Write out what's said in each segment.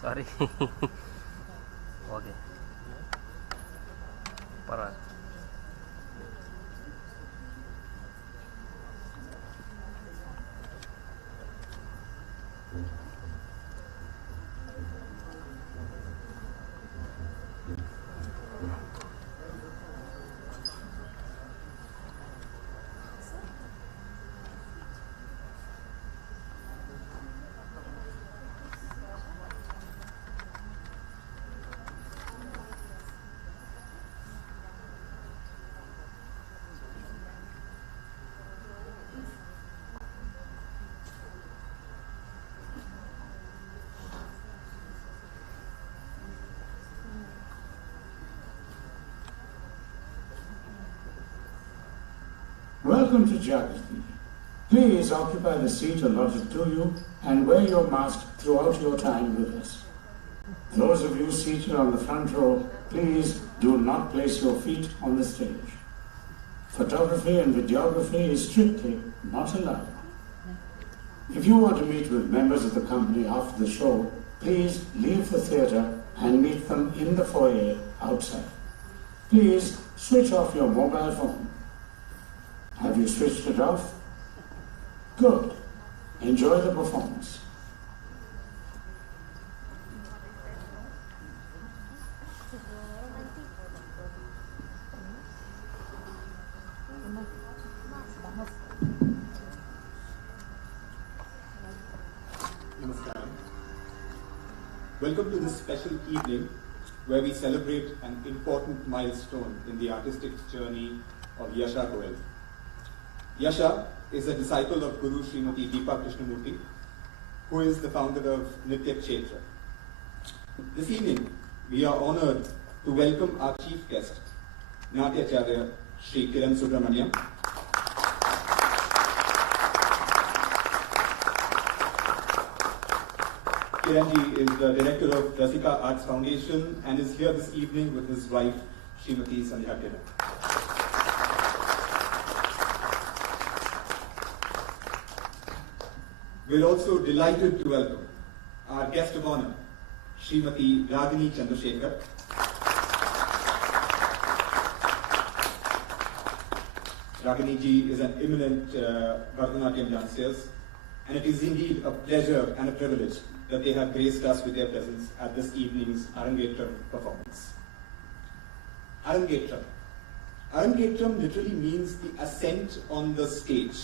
Sorry. Okay. Parad. Welcome to Jagrati. Please occupy the seat allotted to you and wear your mask throughout your time with us. Those of you seated on the front row, please do not place your feet on the stage. Photography and videography is strictly not allowed. If you want to meet with members of the company after the show, please leave the theatre and meet them in the foyer outside. Please switch off your mobile phone. Have you switched it off? Good. Enjoy the performance. Namaskaram. Welcome to this special evening where we celebrate an important milestone in the artistic journey of Yasha Goel. Yasha is a disciple of Guru Srimati Deepa Krishnamurti, who is the founder of Nitya Kshetra. This evening, we are honored to welcome our chief guest, Natyacharya Sri Kiran Subramaniam. Kiranji is the director of Rasika Arts Foundation and is here this evening with his wife, Srimati Sandhya Kiran. We're also delighted to welcome our guest of honor, Srimati Ragini Chandrasekhar. Ragini ji is an eminent Bharatanatyam dancer, and it is indeed a pleasure and a privilege that they have graced us with their presence at this evening's Arangetram performance. Arangetram. Arangetram literally means the ascent on the stage.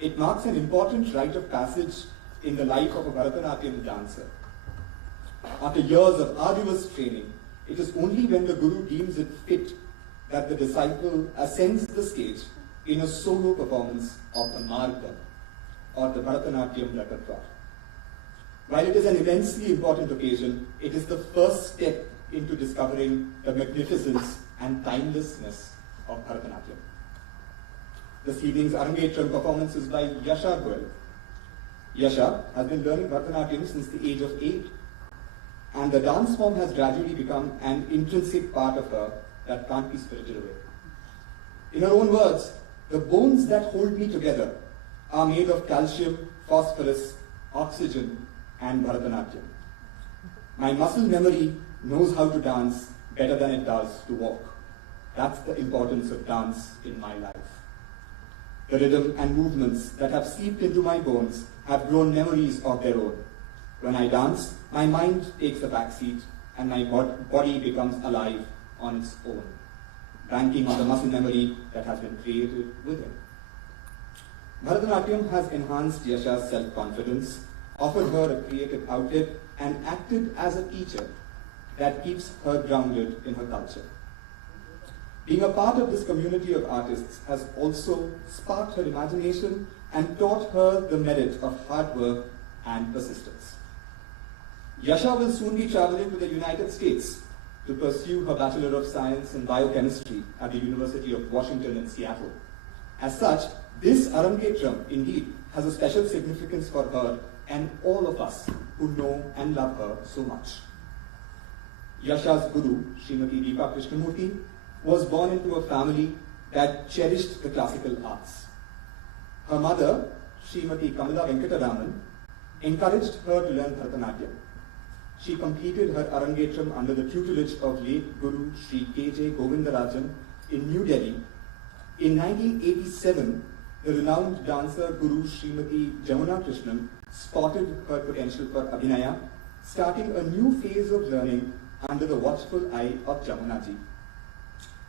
It marks an important rite of passage in the life of a Bharatanatyam dancer. After years of arduous training, it is only when the Guru deems it fit that the disciple ascends the stage in a solo performance of the Marga, or the Bharatanatyam repertoire. While it is an immensely important occasion, it is the first step into discovering the magnificence and timelessness of Bharatanatyam. This evening's Arangetram performance is by Yasha Goel. Yasha has been learning Bharatanatyam since the age of 8, and the dance form has gradually become an intrinsic part of her that can't be spirited away. In her own words, the bones that hold me together are made of calcium, phosphorus, oxygen, and Bharatanatyam. My muscle memory knows how to dance better than it does to walk. That's the importance of dance in my life. The rhythm and movements that have seeped into my bones have grown memories of their own. When I dance, my mind takes a backseat and my body becomes alive on its own, banking on the muscle memory that has been created within. Bharatanatyam has enhanced Yasha's self-confidence, offered her a creative outlet, and acted as a teacher that keeps her grounded in her culture. Being a part of this community of artists has also sparked her imagination and taught her the merit of hard work and persistence. Yasha will soon be traveling to the United States to pursue her Bachelor of Science in Biochemistry at the University of Washington in Seattle. As such, this Arangetram indeed has a special significance for her and all of us who know and love her so much. Yasha's guru, Srimati Deepa Krishnamurti, was born into a family that cherished the classical arts. Her mother, Srimati Kamala Venkataraman, encouraged her to learn Bharatanatyam. She completed her Arangetram under the tutelage of late Guru Sri K.J. Govindarajan in New Delhi. In 1987, the renowned dancer Guru Srimati Jamuna Krishnan spotted her potential for Abhinaya, starting a new phase of learning under the watchful eye of Jamunaji.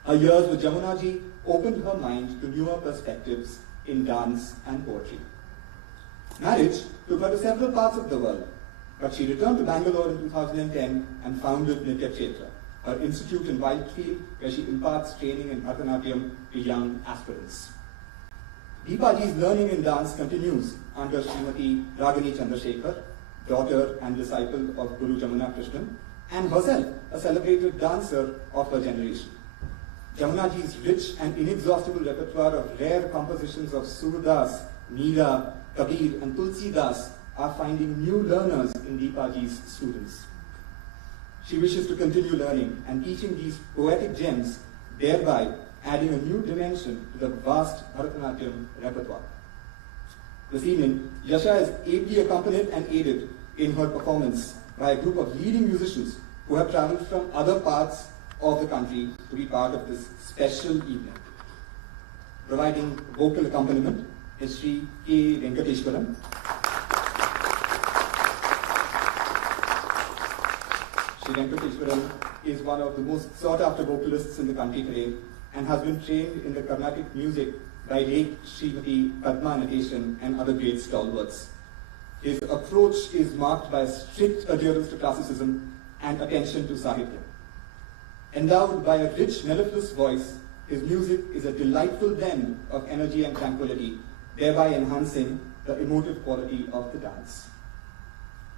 Her years with Jamunaji opened her mind to newer perspectives in dance and poetry. Marriage took her to several parts of the world, but she returned to Bangalore in 2010 and founded Nitya Kshetra, her institute in Whitefield, where she imparts training in Bharatanatyam to young aspirants. Deepaji's learning in dance continues under Srimati Ragini Chandrasekhar, daughter and disciple of Guru Jamuna Krishnan, and herself a celebrated dancer of her generation. Jamunaji's rich and inexhaustible repertoire of rare compositions of Surdas, Meera, Kabir and Tulsi Das are finding new learners in Deepaji's students. She wishes to continue learning and teaching these poetic gems, thereby adding a new dimension to the vast Bharatanatyam repertoire. This evening, Yasha is ably accompanied and aided in her performance by a group of leading musicians who have travelled from other parts of the country to be part of this special evening. Providing vocal accompaniment is Sri K. Venkateshwaran. Sri Venkateshwaran is one of the most sought-after vocalists in the country today and has been trained in the Carnatic music by late Srimati Padma Nateshan and other great stalwarts. His approach is marked by strict adherence to classicism and attention to Sahitya. Endowed by a rich, mellifluous voice, his music is a delightful blend of energy and tranquility, thereby enhancing the emotive quality of the dance.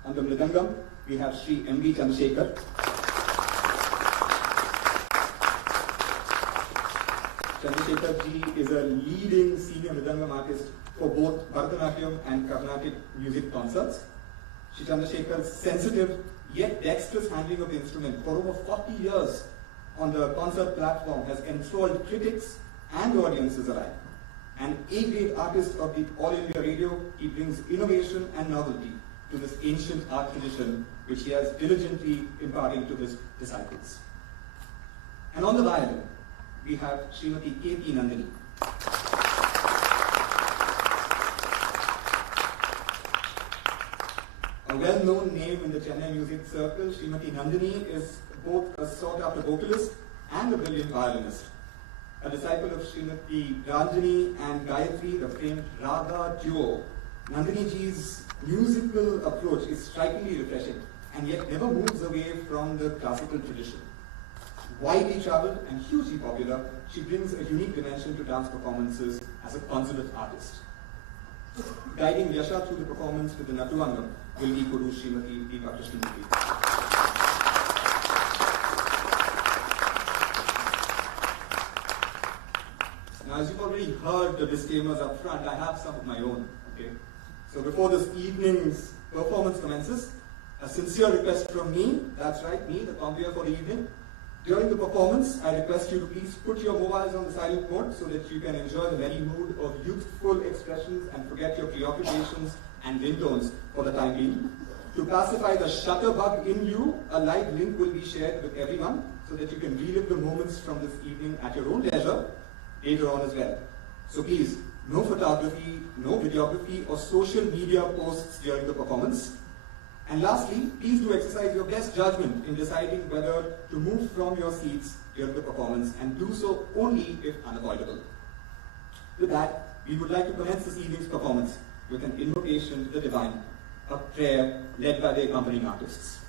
On the Mridangam, we have Sri M.V. Chandrasekhar. Chandrasekhar ji is a leading senior Mridangam artist for both Bharatanatyam and Carnatic music concerts. Sri Chandrasekhar's sensitive yet dexterous handling of the instrument for over 40 years on the concert platform has enthralled critics and audiences alike. An A-grade artist of the All India Radio, he brings innovation and novelty to this ancient art tradition which he has diligently imparting to his disciples. And on the violin, we have Srimati K.P. Nandini. A well-known name in the Chennai music circle, Srimati Nandini is both a sought-after vocalist and a brilliant violinist. A disciple of Srimati Ranjani and Gayatri, the famed Raga duo, Nandini ji's musical approach is strikingly refreshing and yet never moves away from the classical tradition. Widely travelled and hugely popular, she brings a unique dimension to dance performances as a consummate artist. Guiding Yasha through the performance with the Natuvangam will be Guru Srimati Deepa Krishnamurti. Now, as you've already heard the disclaimers up front, I have some of my own. Okay? So before this evening's performance commences, a sincere request from me, that's right, me, the conveyor for the evening. During the performance, I request you to please put your mobiles on the silent mode so that you can enjoy the merry mood of youthful expressions and forget your preoccupations and ringtones for the time being. To pacify the shutterbug in you, a live link will be shared with everyone so that you can relive the moments from this evening at your own leisure later on as well. So please, no photography, no videography or social media posts during the performance. And lastly, please do exercise your best judgment in deciding whether to move from your seats during the performance and do so only if unavoidable. With that, we would like to commence this evening's performance with an invocation to the divine, a prayer led by the accompanying artists.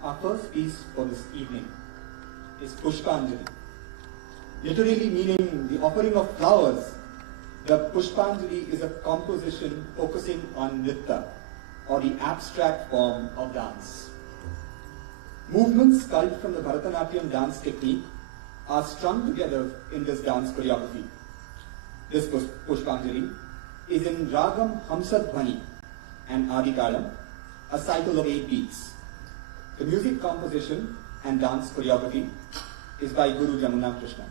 Our first piece for this evening is Pushpanjali, literally meaning the offering of flowers. The Pushpanjali is a composition focusing on nritta, or the abstract form of dance. Movements culled from the Bharatanatyam dance technique are strung together in this dance choreography. This Pushpanjali is in Ragam Hamsadhvani and Aditalam, a cycle of 8 beats. The music composition and dance choreography is by Guru Jamuna Krishna.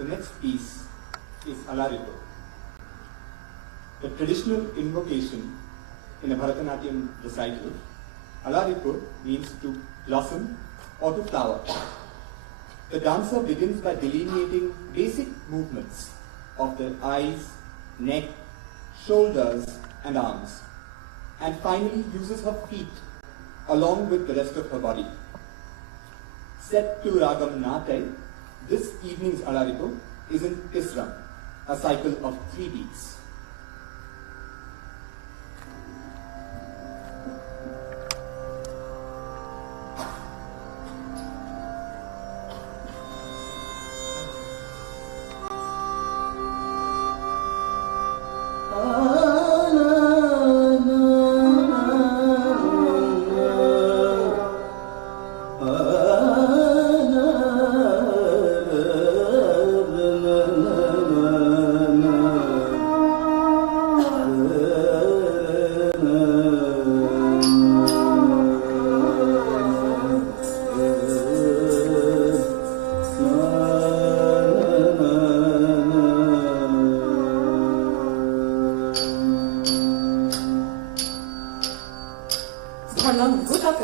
The next piece is Alarito, the traditional invocation in a Bharatanatyam recital. Alarito means to blossom or to flower. The dancer begins by delineating basic movements of the eyes, neck, shoulders and arms, and finally uses her feet along with the rest of her body. Set to Ragam Natai, this evening's Alarito is in Tisram, a cycle of 3 beats.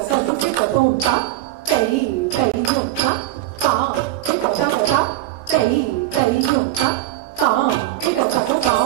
Hãy subscribe cho kênh Ghiền Mì Gõ để không bỏ lỡ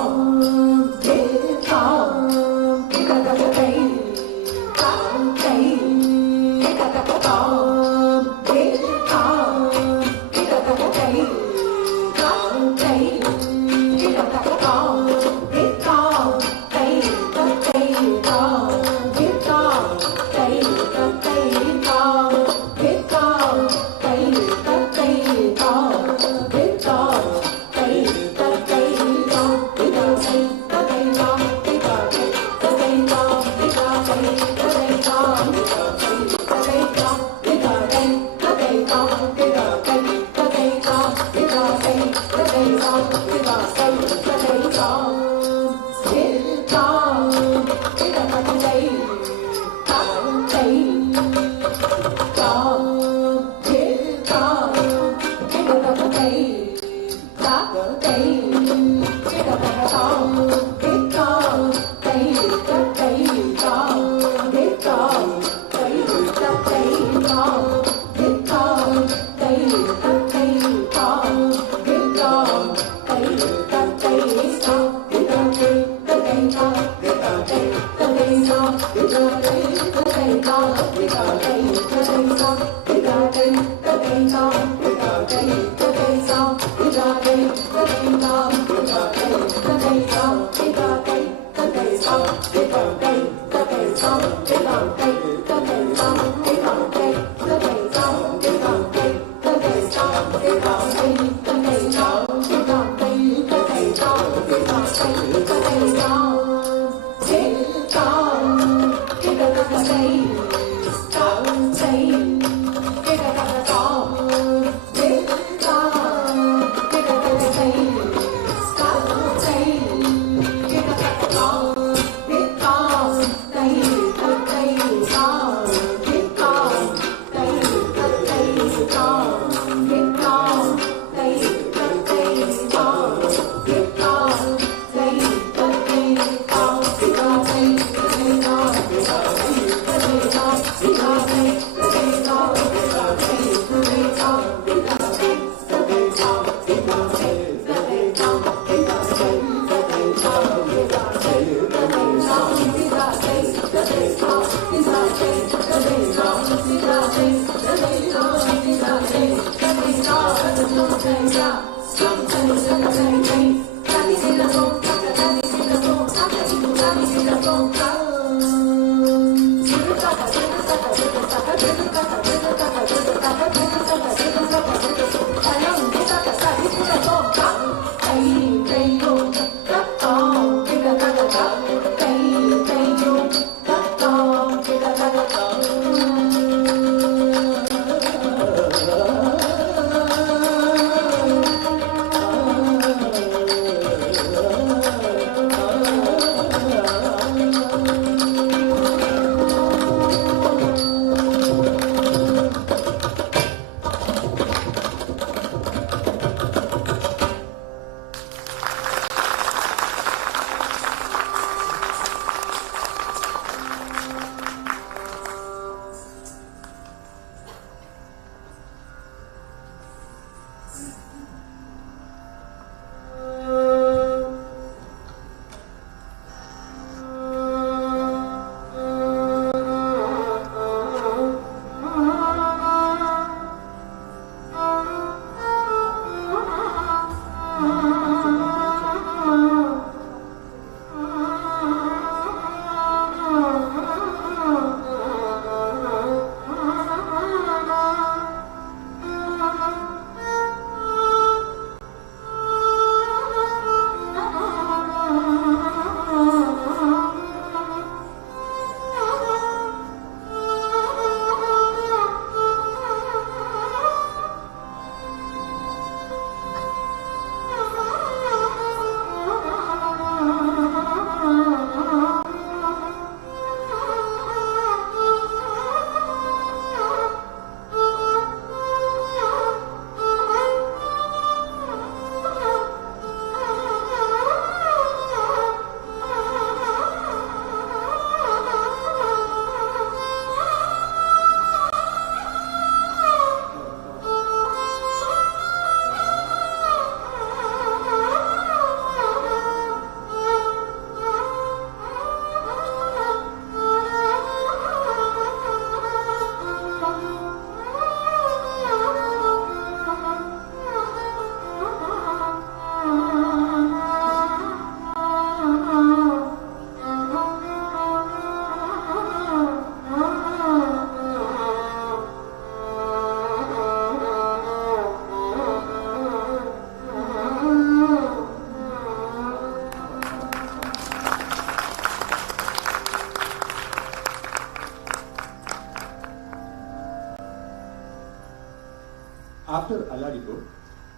After Alarigo,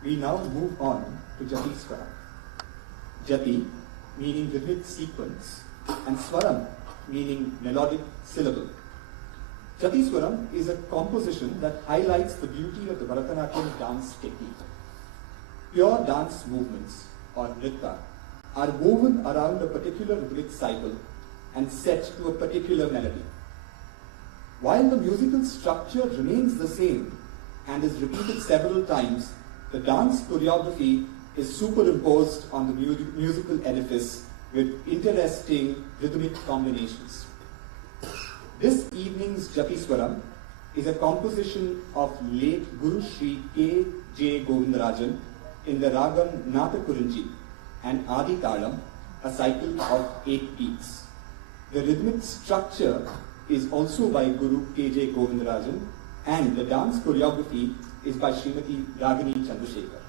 we now move on to Jati Swaram. Jati meaning rhythmic sequence and Swaram meaning melodic syllable. Jati Swaram is a composition that highlights the beauty of the Bharatanatyam dance technique. Pure dance movements, or nritta, are woven around a particular rhythmic cycle and set to a particular melody. While the musical structure remains the same and is repeated several times, the dance choreography is superimposed on the musical edifice with interesting rhythmic combinations. This evening's Jati Swaram is a composition of late Guru Sri K. J. Govindarajan in the ragam Nata Kurinji and Adi Talam a cycle of 8 beats. The rhythmic structure is also by Guru K.J. Govindarajan, and the dance choreography is by Srimati Ragini Chandrasekhar.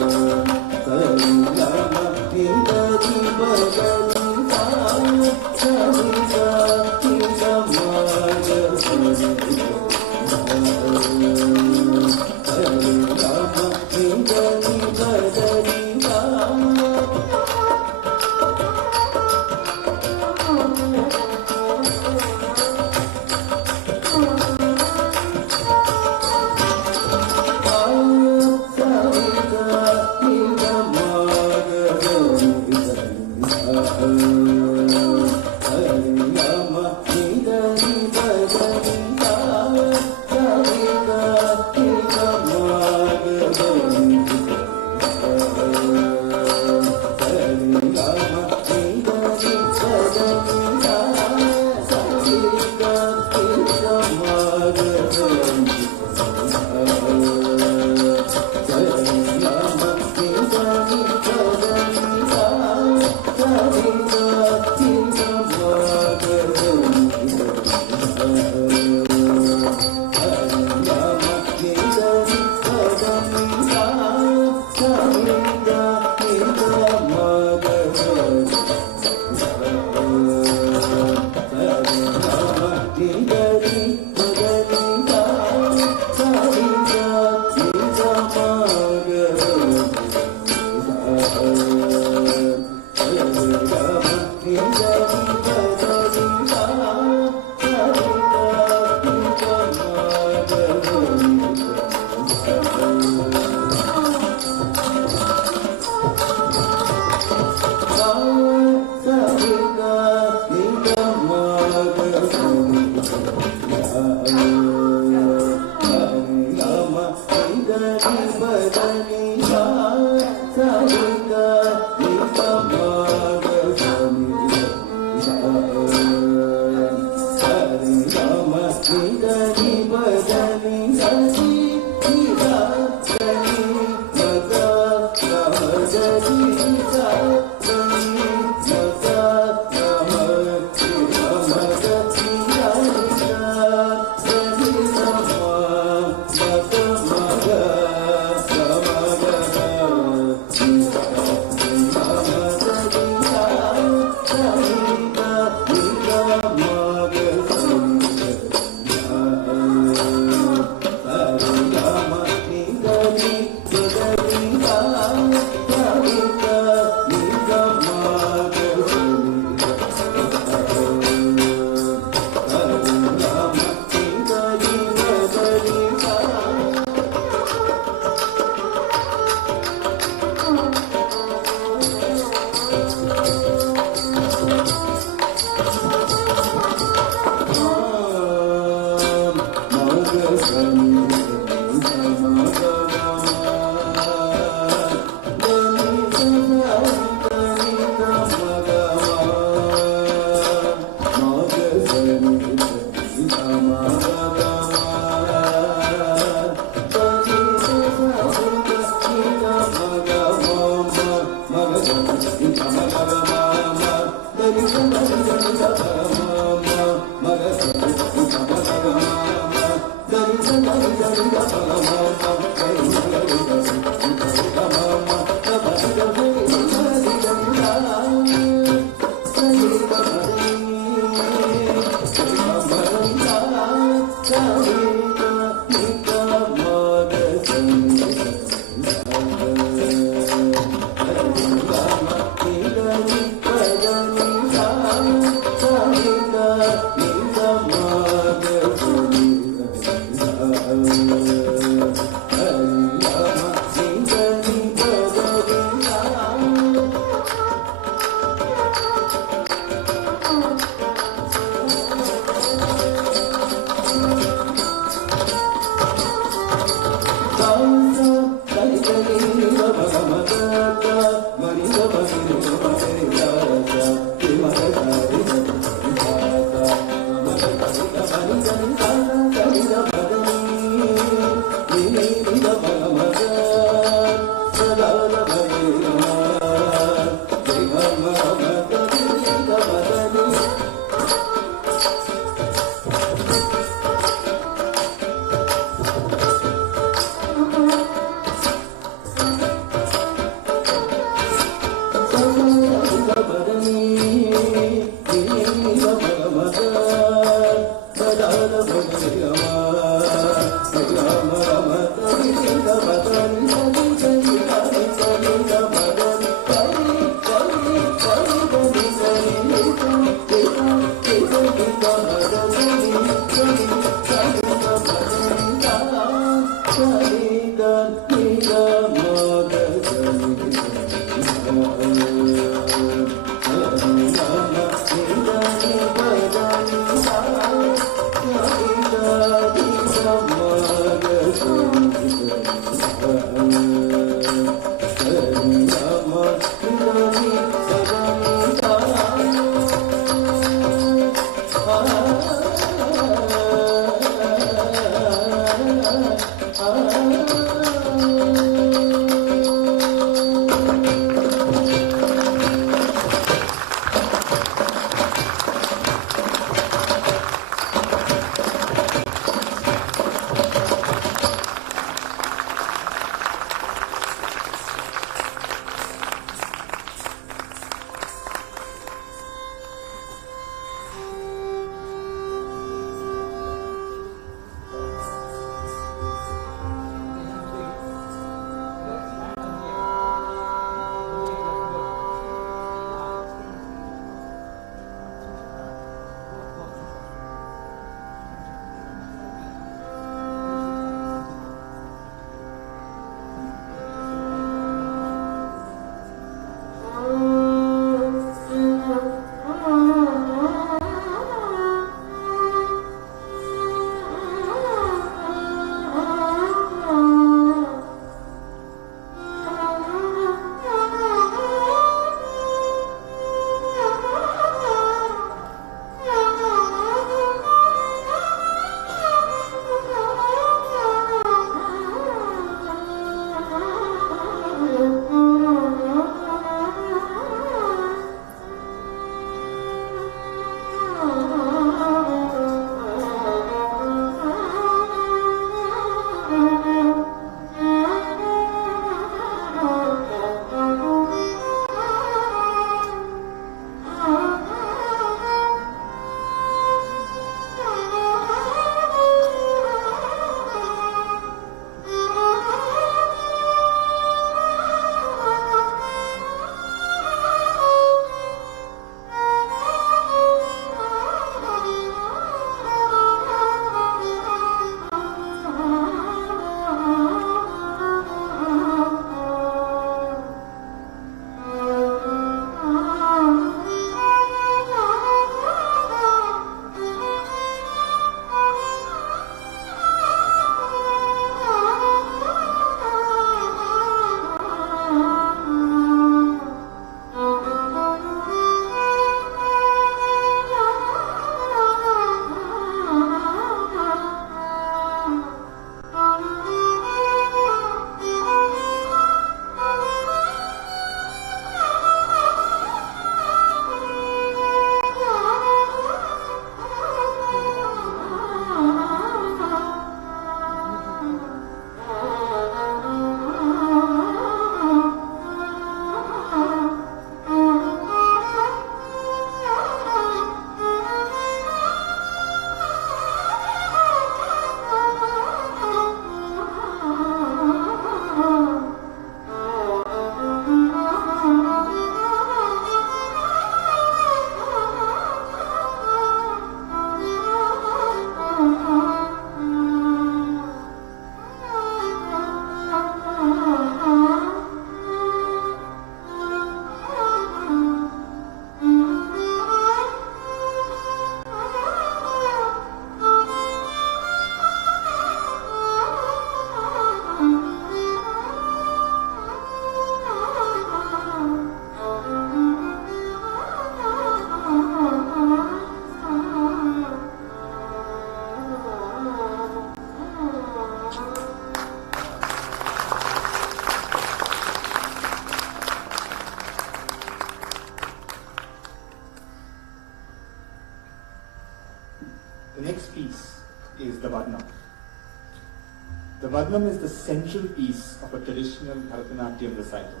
Varnam is the central piece of a traditional Bharatanatyam recital.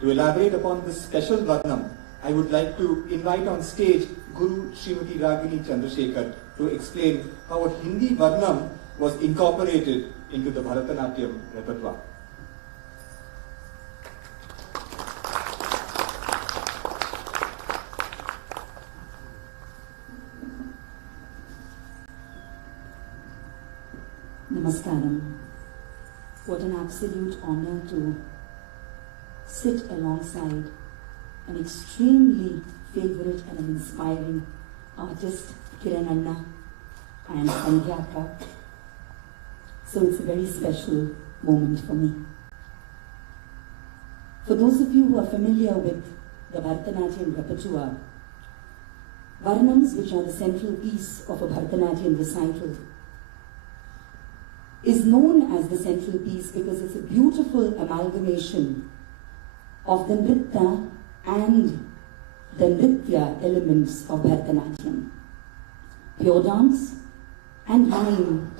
To elaborate upon this special Varnam, I would like to invite on stage Guru Srimati Ragini Chandrasekhar to explain how a Hindi Varnam was incorporated into the Bharatanatyam repertoire. Namaskaram. What an absolute honor to sit alongside an extremely favorite and an inspiring artist, Kiran Anna and Sandhyaka. So it's a very special moment for me. For those of you who are familiar with the Bharatanatyam repertoire, Varnams, which are the central piece of a Bharatanatyam recital, is known as the central piece because it's a beautiful amalgamation of the Nritta and the Nritya elements of Bharatanatyam. Pure dance and mime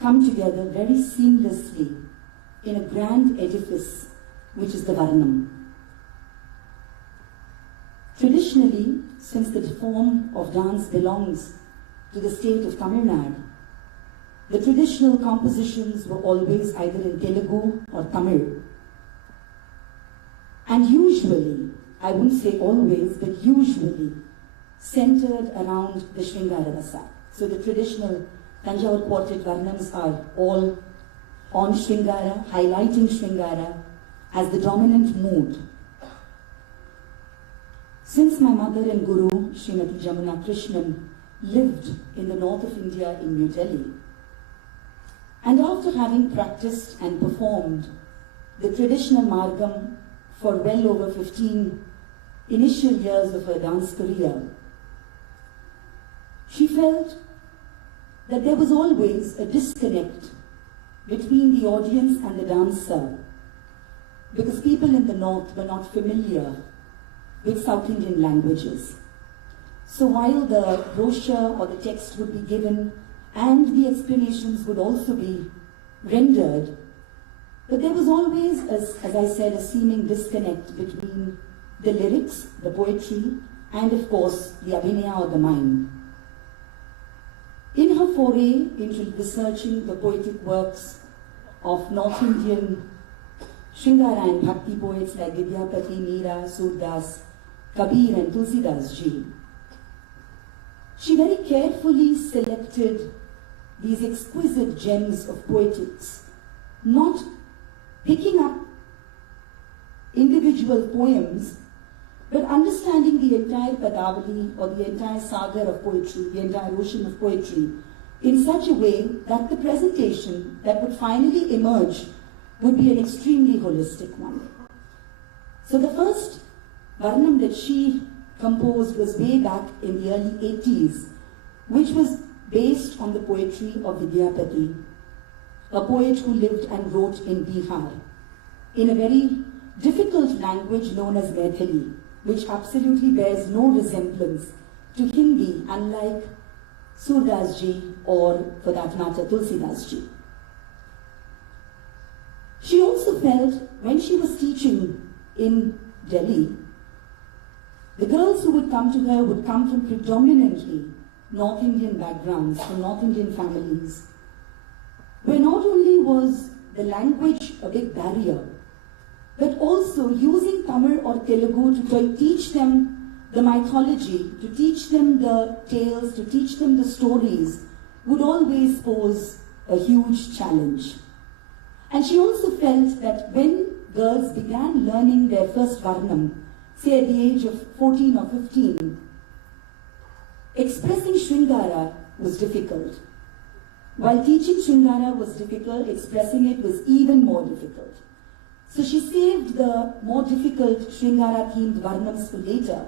come together very seamlessly in a grand edifice, which is the Varnam. Traditionally, since the form of dance belongs to the state of Tamil Nadu, the traditional compositions were always either in Telugu or Tamil. And usually, I wouldn't say always, but usually centered around the Sringara Rasa. So the traditional Tanjavur quartet Varnams are all on Sringara, highlighting Sringara as the dominant mood. Since my mother and Guru, Srimati Jamuna Krishnan, lived in the north of India in New Delhi, and after having practiced and performed the traditional Margam for well over 15 initial years of her dance career, she felt that there was always a disconnect between the audience and the dancer because people in the north were not familiar with South Indian languages. So while the brochure or the text would be given and the explanations would also be rendered, but there was always, as I said, a seeming disconnect between the lyrics, the poetry, and of course the abhinaya or the mime. In her foray into researching the poetic works of North Indian Shringara and Bhakti poets like Vidyapati, Meera, Surdas, Kabir and Tulsidas ji, she very carefully selected these exquisite gems of poetics, not picking up individual poems, but understanding the entire Padavali or the entire sagar of poetry, the entire ocean of poetry, in such a way that the presentation that would finally emerge would be an extremely holistic one. So the first Varnam that she composed was way back in the early 80s, which was based on the poetry of Vidyapati, a poet who lived and wrote in Bihar, in a very difficult language known as Maithili, which absolutely bears no resemblance to Hindi, unlike Surdas ji or, for that matter, Tulsidas ji. She also felt, when she was teaching in Delhi, the girls who would come to her would come from predominantly North Indian backgrounds, from North Indian families, where not only was the language a big barrier, but also using Tamil or Telugu to teach them the mythology, to teach them the tales, to teach them the stories, would always pose a huge challenge. And she also felt that when girls began learning their first Varnam, say at the age of 14 or 15, expressing Sringara was difficult. While teaching Sringara was difficult, expressing it was even more difficult. So she saved the more difficult Sringara-themed Varnams for later.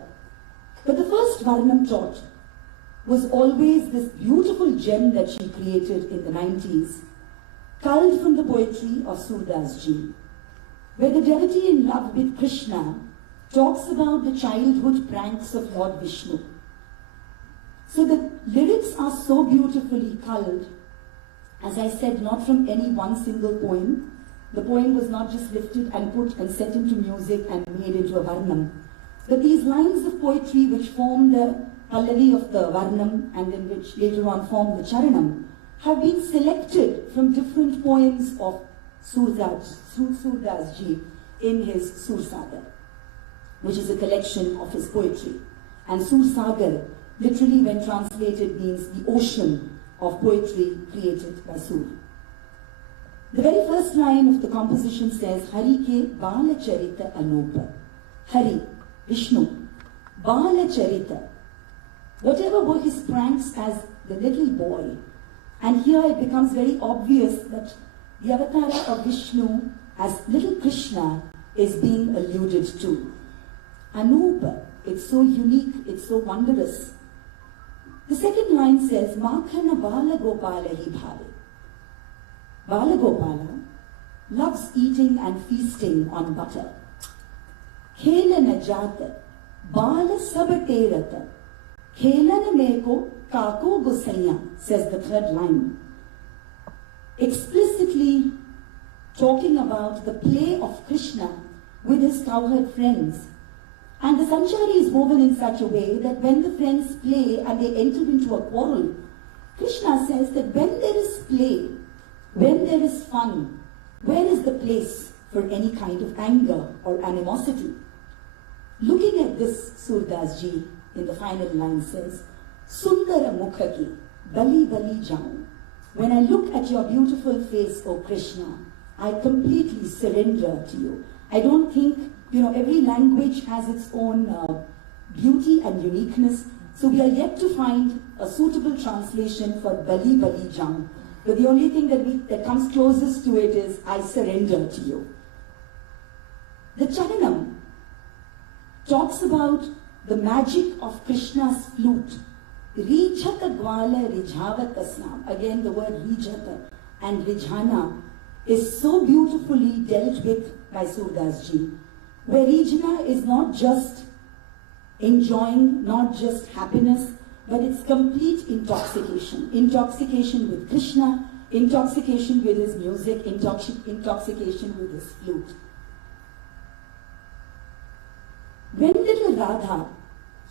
But the first Varnam taught was always this beautiful gem that she created in the 90s, culled from the poetry of Surdas ji, where the devotee in love with Krishna talks about the childhood pranks of Lord Vishnu. So the lyrics are so beautifully culled As I said, not from any one single poem. The poem was not just lifted and put and set into music and made into a varnam. But these lines of poetry which form the pallavi of the varnam and then which later on form the charanam have been selected from different poems of Surdas Ji in his Sursagar, which is a collection of his poetry. And Sursagar, literally when translated, means the ocean of poetry created by Sur. The very first line of the composition says, Hari ke Bala Charita Anupa. Hari, Vishnu, Bala Charita. Whatever were his pranks as the little boy. And here it becomes very obvious that the avatar of Vishnu as little Krishna is being alluded to. Anupa, it's so unique, it's so wondrous. The second line says, Makhana Bala Gopala hi bhave. Bala Gopala loves eating and feasting on butter. Khela na jata, Bala sabaterata. Khela na meko kako gosaya, says the third line. Explicitly talking about the play of Krishna with his cowherd friends. And the Sanchari is woven in such a way that when the friends play and they enter into a quarrel, Krishna says that when there is play, when there is fun, where is the place for any kind of anger or animosity? Looking at this, Surdas Ji in the final line says, Sundara Mukhaki, Bali Bali Jaun. When I look at your beautiful face, O Krishna, I completely surrender to you. I don't think, every language has its own beauty and uniqueness. So we are yet to find a suitable translation for Bali Bali Jaun. But the only thing that comes closest to it is, I surrender to you. The Charanam talks about the magic of Krishna's flute. Rijhata Gwala Rijhavatasnam. Again, the word Rijhata and Rijhana is so beautifully dealt with by Surdas Ji, where Rijhana is not just enjoying, not just happiness, but it's complete intoxication. Intoxication with Krishna, intoxication with his music, intoxication with his flute. When little Radha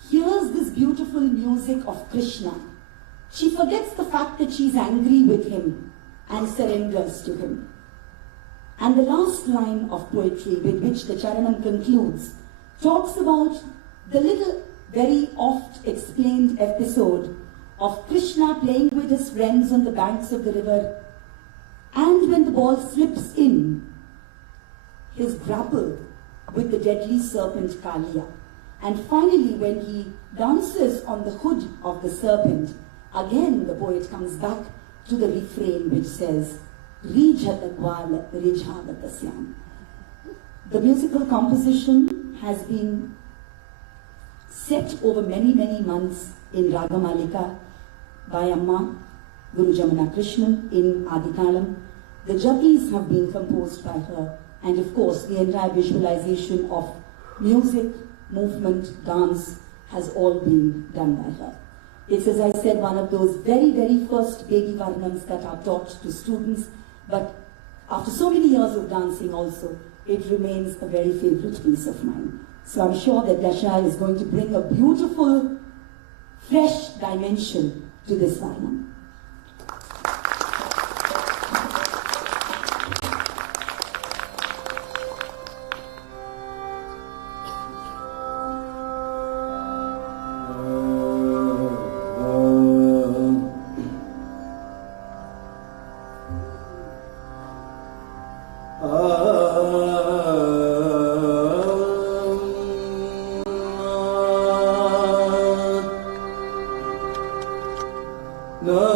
hears this beautiful music of Krishna, she forgets the fact that she's angry with him and surrenders to him. And the last line of poetry with which the Charanam concludes talks about the little, very oft explained episode of Krishna playing with his friends on the banks of the river, and when the ball slips in, his grapple with the deadly serpent Kaliya. And finally, when he dances on the hood of the serpent, again the poet comes back to the refrain which says, Rijhata Gwala Rijhavatasyam. The musical composition has been set over many, many months in Ragamalika by Amma Guru Jamuna Krishnan in Aditalam. The Japis have been composed by her, and of course the entire visualization of music, movement, dance has all been done by her. It's, as I said, one of those very, very first Begi Varnams that are taught to students, but after so many years of dancing also, it remains a very favorite piece of mine. So I'm sure that Yasha is going to bring a beautiful, fresh dimension to this Varnam. No.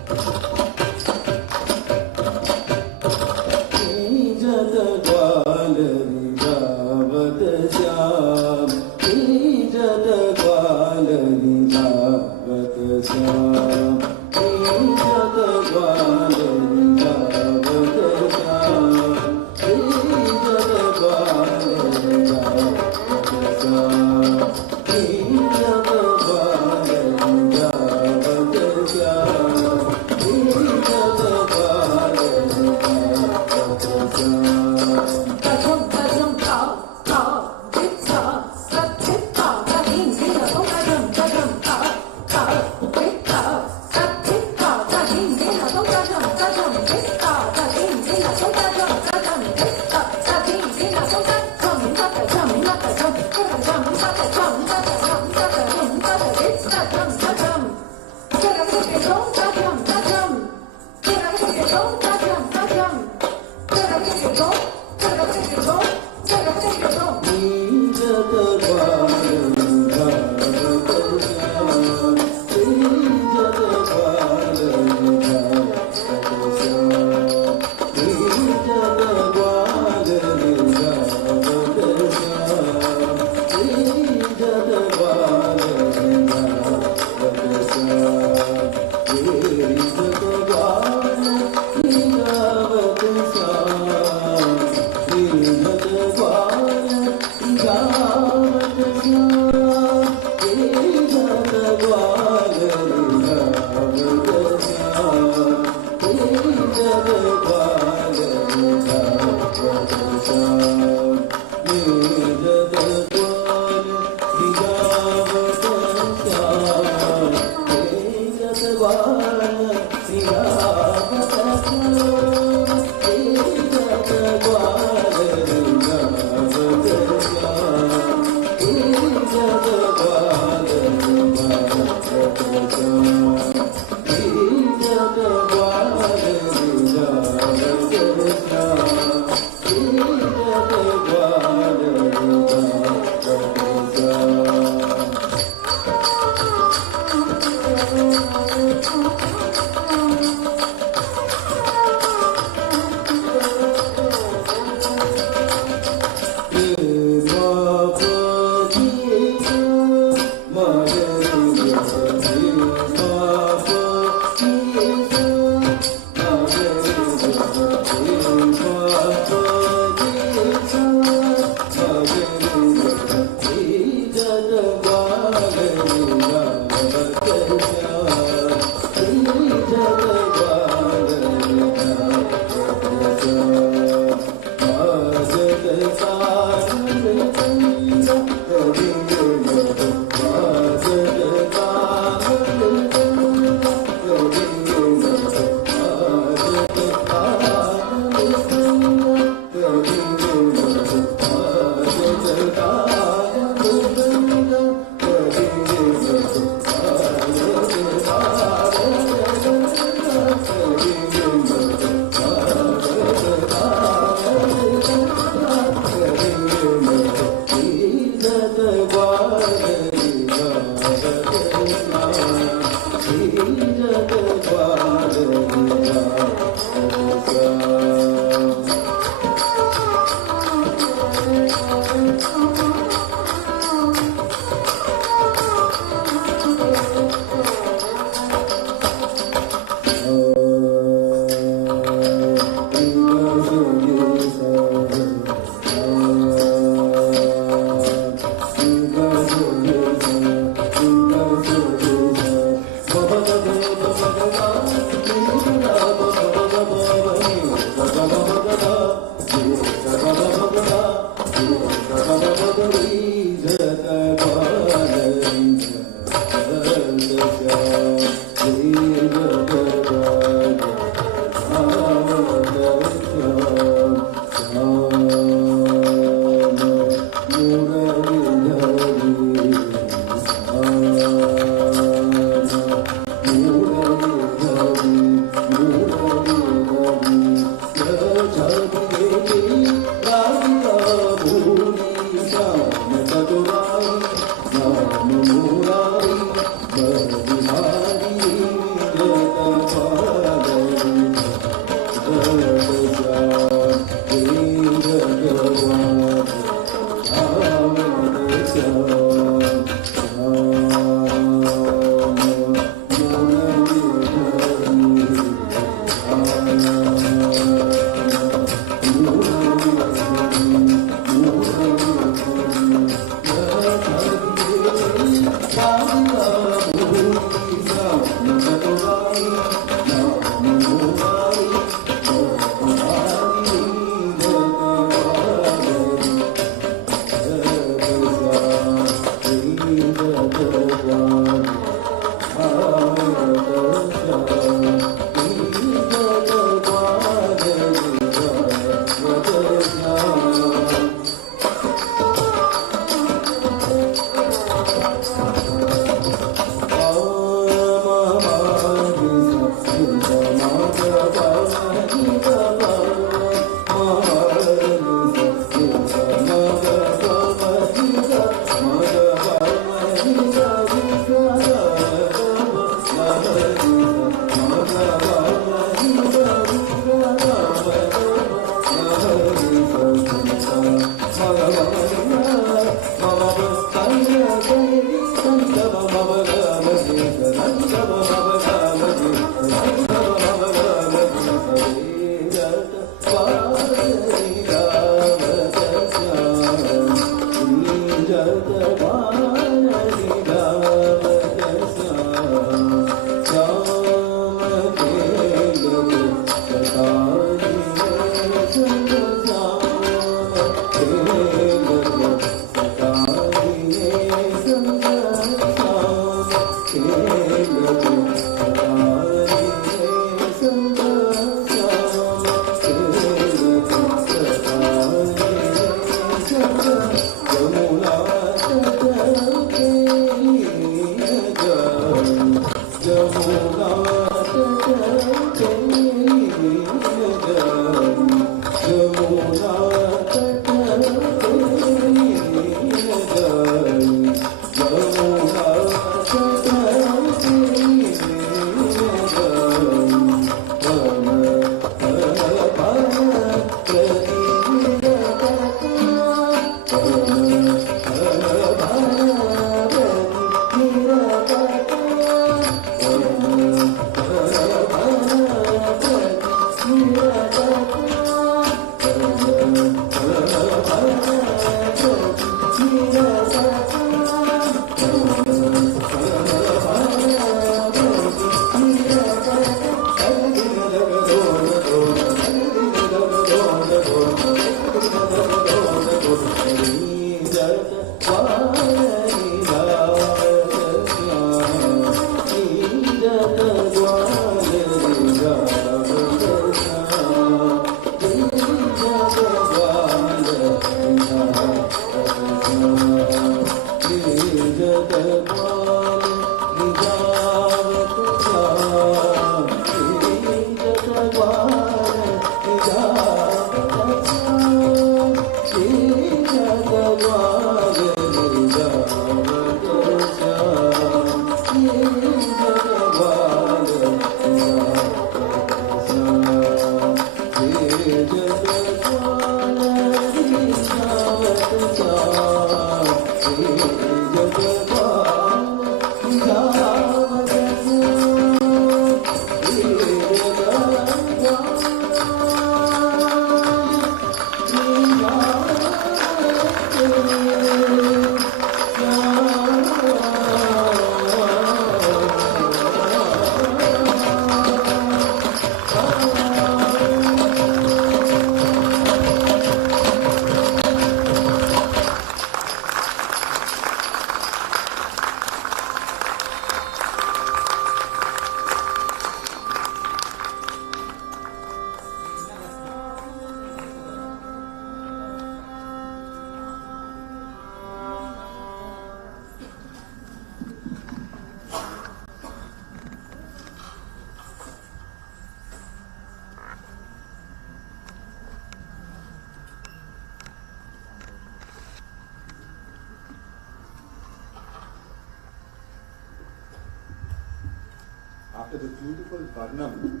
After the beautiful Varnam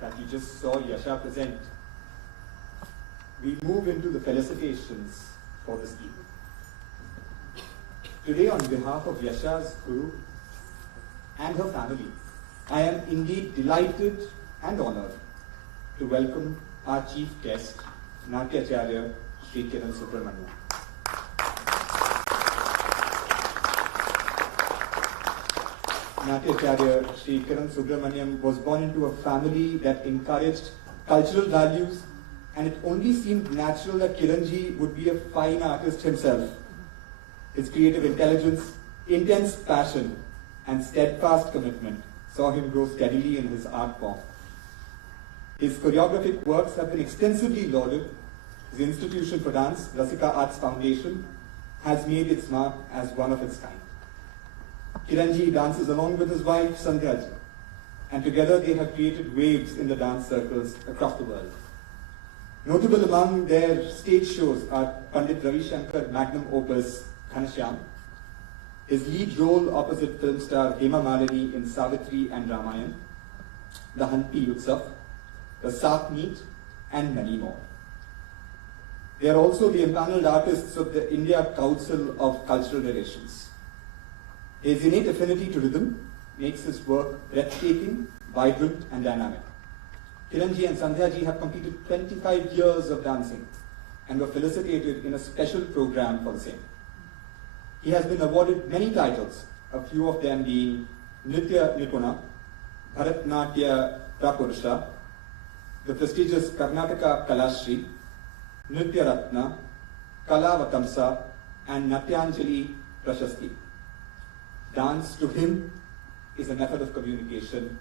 that you just saw Yasha present, we move into the felicitations for this evening. Today, on behalf of Yasha's guru and her family, I am indeed delighted and honored to welcome our chief guest, Natyacharya Sri Kiran Subramaniam. Natyacharya Sri Kiran Subramaniam was born into a family that encouraged cultural values, and it only seemed natural that Kiranji would be a fine artist himself. His creative intelligence, intense passion, and steadfast commitment saw him grow steadily in his art form. His choreographic works have been extensively lauded. His institution for dance, Rasika Arts Foundation, has made its mark as one of its kind. Kiranji dances along with his wife Sandhya, and together they have created waves in the dance circles across the world. Notable among their stage shows are Pandit Ravi Shankar magnum opus Ghanshyam, his lead role opposite film star Hema Malini in Savitri and Ramayan, the Hanpi Utsav, the Saat Meet, and many more. They are also the empaneled artists of the India Council of Cultural Relations. His innate affinity to rhythm makes his work breathtaking, vibrant, and dynamic. Kiranji and Sandhya have completed 25 years of dancing and were felicitated in a special program for the same. He has been awarded many titles, a few of them being Nritya Nipuna, Bharatanatyam Prapurusha, the prestigious Karnataka Kalashri, Nritya Ratna, Kalavatamsa, and Natyanjali Prashasti. Dance to him is a method of communication,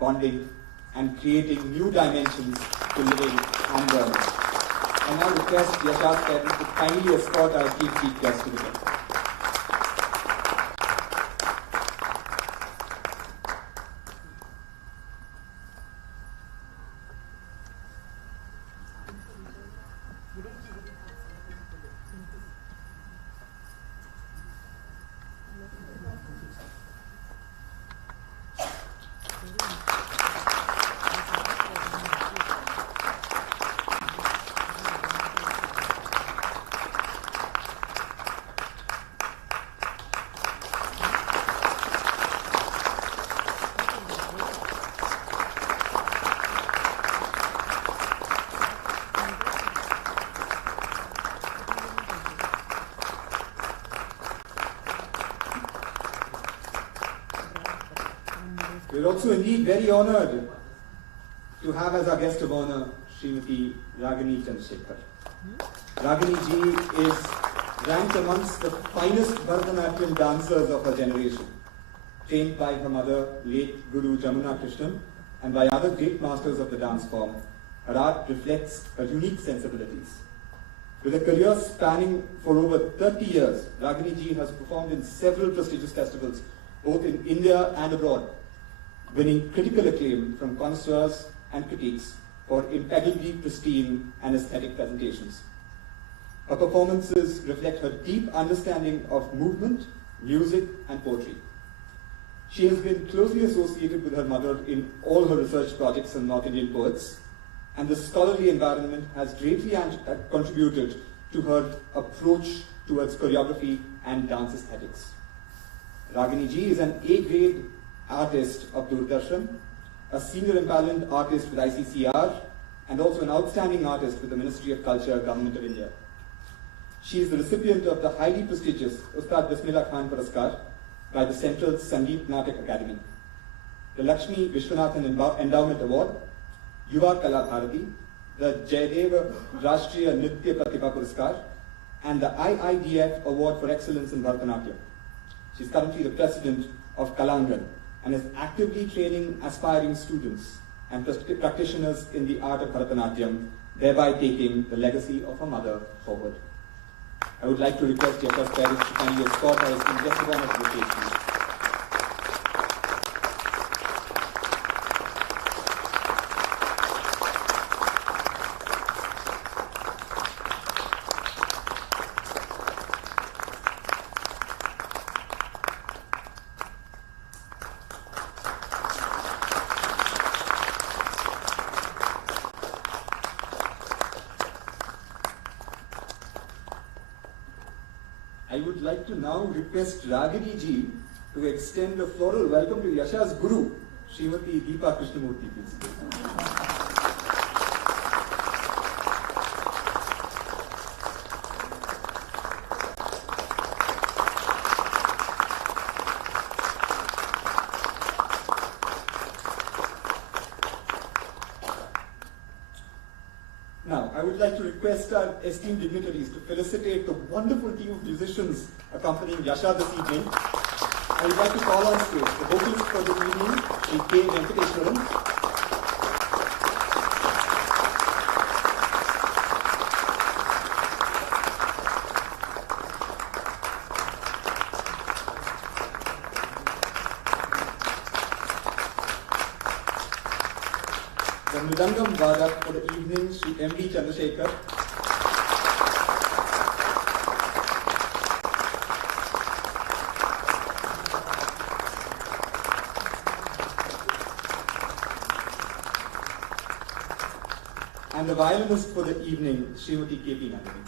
bonding, and creating new dimensions to living and learning. I now request Yasha's parents to kindly escort our chief guest to the bench. We're also indeed very honored to have as our guest of honor Srimati Ragini Chandrasekhar. Ragini ji is ranked amongst the finest Bharatanatyam dancers of her generation, trained by her mother, late Guru Jamuna Krishnan, and by other great masters of the dance form. Her art reflects her unique sensibilities. With a career spanning for over 30 years, Ragini ji has performed in several prestigious festivals, both in India and abroad, winning critical acclaim from connoisseurs and critics for impeccably pristine and aesthetic presentations. Her performances reflect her deep understanding of movement, music, and poetry. She has been closely associated with her mother in all her research projects on North Indian poets, and the scholarly environment has greatly contributed to her approach towards choreography and dance aesthetics. Ragini ji is an A-grade artist of Doordarshan, a senior empowerment artist with ICCR, and also an outstanding artist with the Ministry of Culture, Government of India. She is the recipient of the highly prestigious Ustad Bismillah Khan Puraskar by the Central Sangeet Natak Academy, the Lakshmi Vishwanathan Endowment Award, Yuva Kala Bharati, the Jayadeva Rashtriya Nritya Pratibha Puraskar, and the IIDF Award for Excellence in Bharatanatyam. She is currently the president of Kalangan and is actively training aspiring students and practitioners in the art of Bharatanatyam, thereby taking the legacy of her mother forward. I would like to request Yasha's parents to kindly escort our esteemed guest of honor to the stage, please. I would like to now request Ragini ji to extend a floral welcome to Yasha's Guru, Srimati Deepa Krishnamurthy, please. Now, I would like to request our esteemed dignitaries to felicitate the wonderful team of musicians accompanying Yasha this evening. I would like to call on stage the vocalist for the evening, Shri K. Venkateshwaran. The Mridangam Vadak for the evening, Shri M. D. Chandrasekhar. And the violinist for the evening, Srimati K. P. Nandini.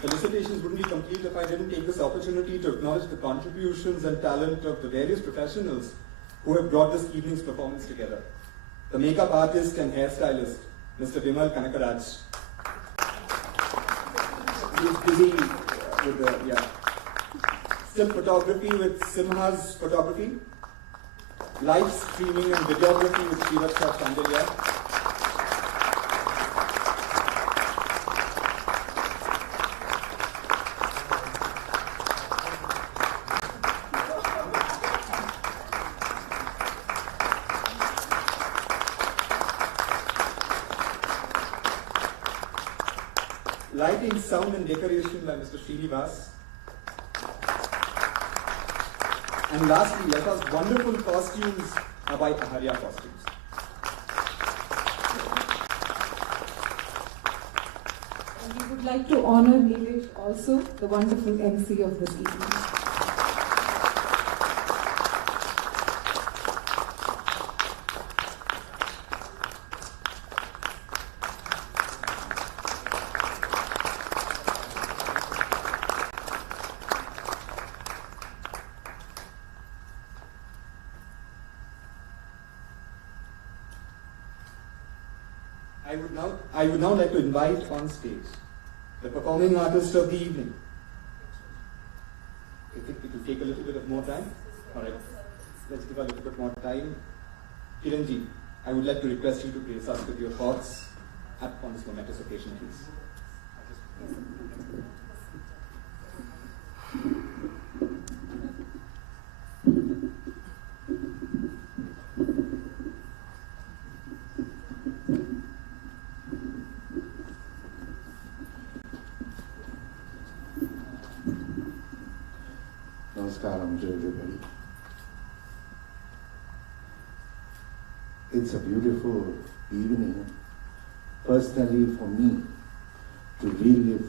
Felicitations wouldn't be complete if I didn't take this opportunity to acknowledge the contributions and talent of the various professionals who have brought this evening's performance together. The makeup artist and hairstylist, Mr. Vimal Kanakaraj. He is busy with still photography with Simha's photography, live streaming and videography with Srivatsha Chandelier. Lighting, sound and decoration by Mr. Srinivas. And lastly, Yasha's wonderful costumes are by Aharya Costumes. And we would like to honor Neelesh also, the wonderful MC of this evening. I would now like to invite on stage the performing artist of the evening. I think it will take a little bit of more time. All right, let's give a little bit more time. Kiranji, I would like to request you to grace us with your thoughts on this momentous occasion, please. Namaskaram to everybody. It's a beautiful evening, personally for me, to relive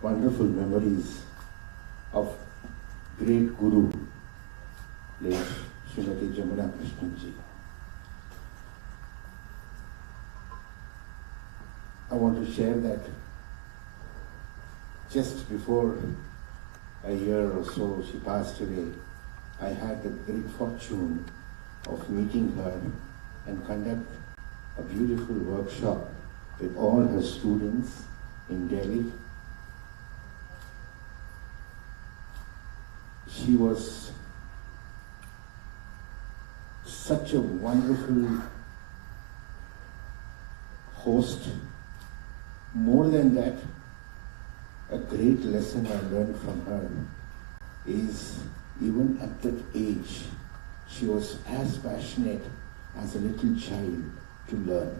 wonderful memories of great Guru, late Srimati Jamuna Krishnanji. I want to share that just before a year or so she passed away, I had the great fortune of meeting her and conduct a beautiful workshop with all her students in Delhi. She was such a wonderful host. More than that, a great lesson I learned from her is, even at that age, she was as passionate as a little child to learn.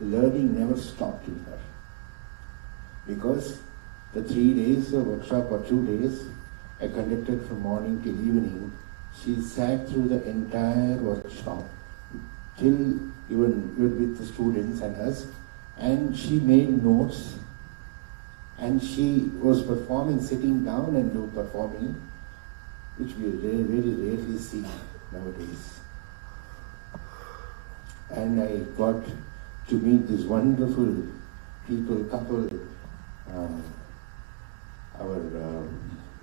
Learning never stopped in her, because the 3 days of workshop or 2 days I conducted from morning till evening, she sat through the entire workshop till even with the students and us, and she made notes And she was performing, sitting down and performing, which we very, very rarely see nowadays. And I got to meet this wonderful couple, our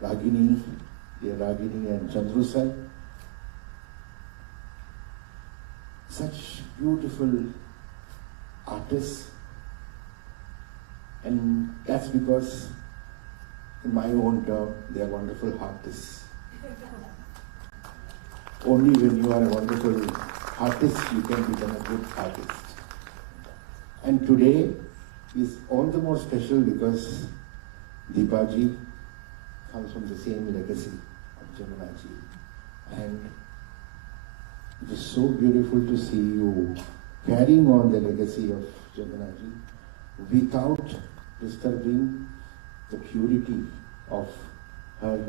Ragini, dear Ragini and Chandru sir. Such beautiful artists, and that's because, in my own term, they are wonderful artists. Only when you are a wonderful artist, you can become a good artist. And today is all the more special because Deepaji comes from the same legacy of Jamunaji. And it is so beautiful to see you carrying on the legacy of Jamunaji without disturbing the purity of her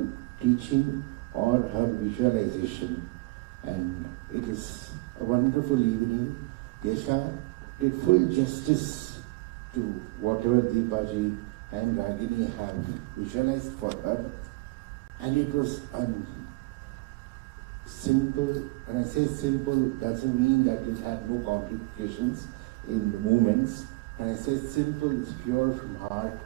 teaching or her visualization. And it is a wonderful evening. Yasha did full justice to whatever Deepaji and Ragini have visualized for her. And it was simple. When I say simple, doesn't mean that it had no complications in the movements. When I say simple, it's pure from heart.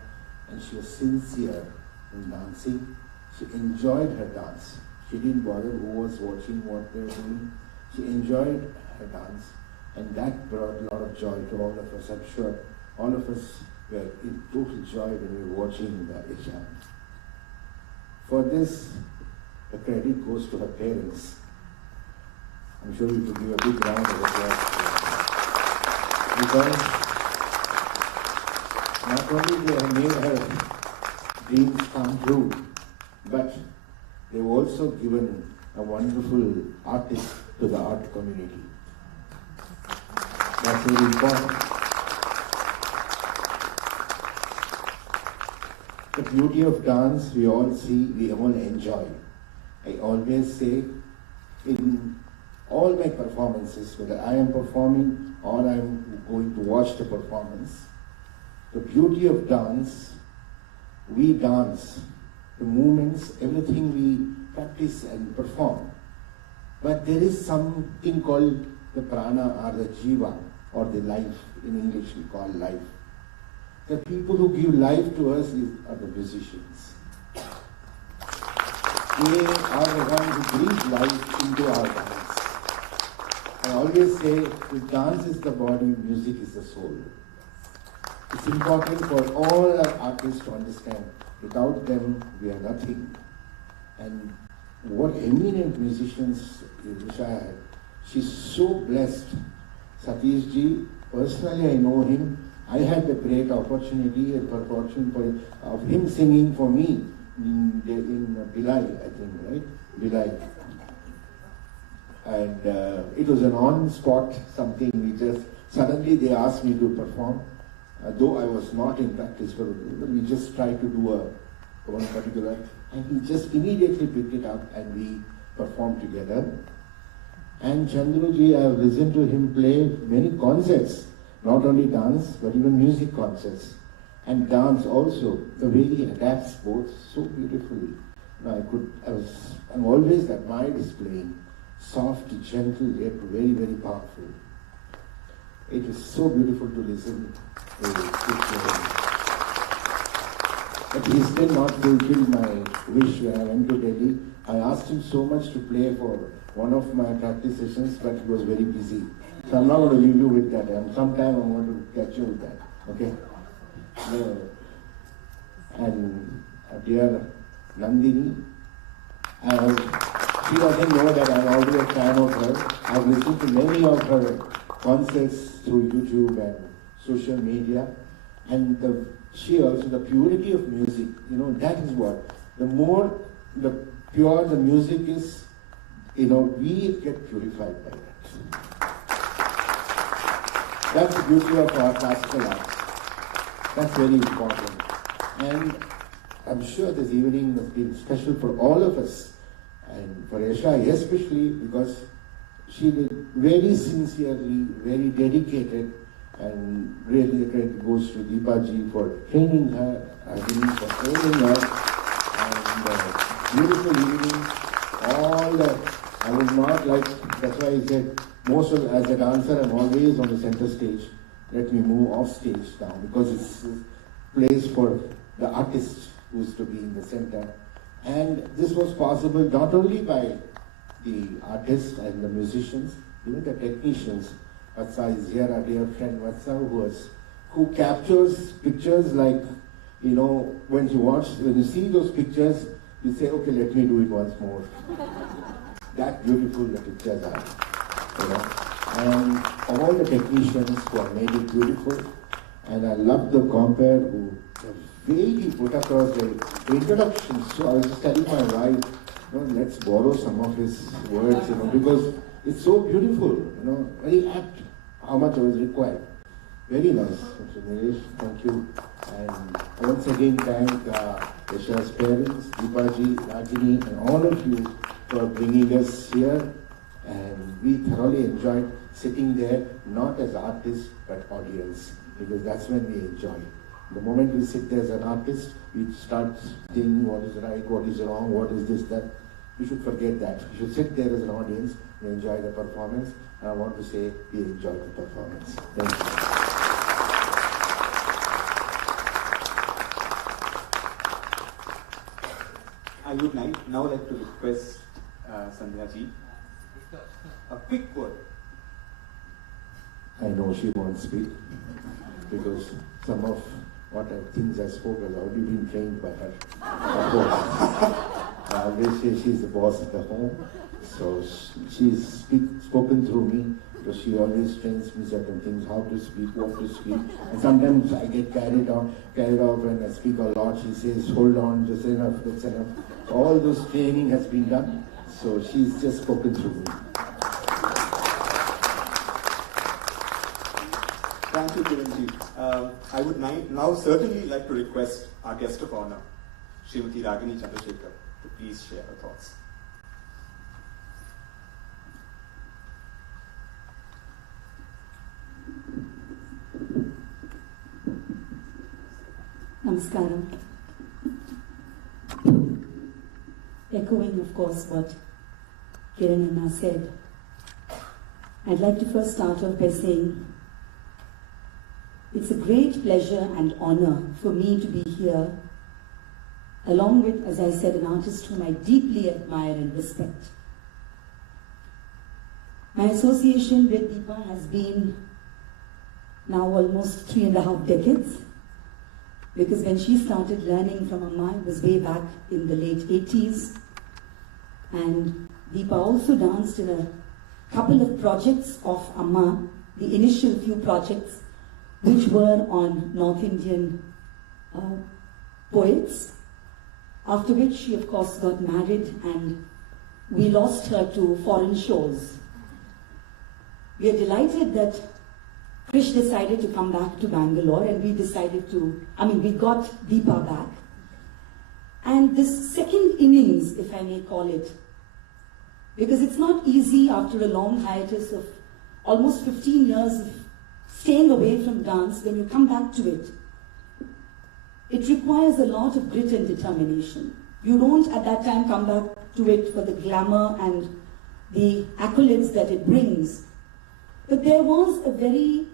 And she was sincere in dancing. She enjoyed her dance. She didn't bother who was watching what they were doing. She enjoyed her dance. And that brought a lot of joy to all of us. I'm sure all of us were in total joy when we were watching the Yasha. For this, the credit goes to her parents. I'm sure we could give a big round of applause because not only they have made her dreams come true, but they've also given a wonderful artist to the art community. That's very important. The beauty of dance we all see, we all enjoy. I always say in all my performances, whether I am performing or I am going to watch the performance, the beauty of dance, we dance, the movements, everything we practice and perform. But there is something called the prana or the jiva or the life, in English we call life. The people who give life to us are the musicians. They are the ones who breathe life into our dance. I always say, if dance is the body, music is the soul. It's important for all our artists to understand, without them, we are nothing. And what eminent musicians Yasha had. She's so blessed. Satish ji, personally I know him. I had the great opportunity and fortune of him singing for me in Bhilai, I think, right? Bhilai. And it was an on-spot something. Suddenly they asked me to perform, though I was not in practice, but we just tried to do one particular, and he just immediately picked it up and we performed together. And Chandruji, I have listened to him play many concerts, not only dance, but even music concerts. And dance also, the way he adapts both so beautifully. I'm always admired his playing. Soft, gentle, yet very, very powerful. It is so beautiful to listen to him. But he still not fulfilled my wish when I went to Delhi. I asked him so much to play for one of my practice sessions, but he was very busy. So I'm not going to leave you with that. And sometime I'm going to catch you with that. Okay? And dear Nandini, she doesn't know that I'm already a fan of her. I've listened to many of her concerts through YouTube and social media. And she also, the purity of music, that is what. The more the pure the music is, we get purified by that. That's the beauty of our classical arts. That's very important. And I'm sure this evening has been special for all of us. And for Yasha especially, because she did very sincerely, very dedicated, And really the credit goes to Deepaji for training her, Ragini for training her, and beautiful evening. All that, I would not like, that's why I said, most of, as a dancer, I'm always on the center stage. Let me move off stage now, because it's a place for the artist who's to be in the center. And this was possible not only by the artists and the musicians, even the technicians. Vatsa is here, our dear friend Vatsa, who captures pictures like, when you see those pictures, you say, okay, let me do it once more. That beautiful the pictures are. And all the technicians who have made it beautiful. And I love the compare who, the way he put across the introduction. So I was just telling my wife, let's borrow some of his words, because it's so beautiful, very apt, how much was required. Very nice, Mr. Nilesh, thank you. And once again thank Yasha's parents, Deepaji, Ragini, and all of you for bringing us here. And we thoroughly enjoyed sitting there, not as artists, but audience, because that's when we enjoy. The moment we sit there as an artist, we start thinking what is right, what is wrong, what is this, that. We should forget that. We should sit there as an audience and enjoy the performance. And I want to say we enjoyed the performance. Thank you. I would now like to request Sandhya ji a quick word. I know she won't speak because some of what things I spoke has already been trained by her. Of course. I always say she's the boss at the home. So she's spoken through me. Because she always trains me certain things, how to speak, what to speak. And sometimes I get carried off when I speak a lot. She says, hold on, just enough, that's enough. All this training has been done. So she's just spoken through me. Thank you, Kiranji. I would now certainly like to request our guest of honor, Srimati Ragini Chandrasekhar, to please share her thoughts. Namaskaram. Echoing, of course, what Kiran Anna said, I'd like to first start off by saying it's a great pleasure and honor for me to be here, along with, as I said, an artist whom I deeply admire and respect. My association with Deepa has been now almost 3.5 decades. Because when she started learning from Amma, it was way back in the late 80s. And Deepa also danced in a couple of projects of Amma, the initial few projects, which were on North Indian poets. After which she, of course, got married and we lost her to foreign shores. We are delighted that Krish decided to come back to Bangalore and we got Deepa back. And this second innings, if I may call it, because it's not easy after a long hiatus of almost 15 years of staying away from dance, when you come back to it, it requires a lot of grit and determination. You don't at that time come back to it for the glamour and the accolades that it brings. But there was a very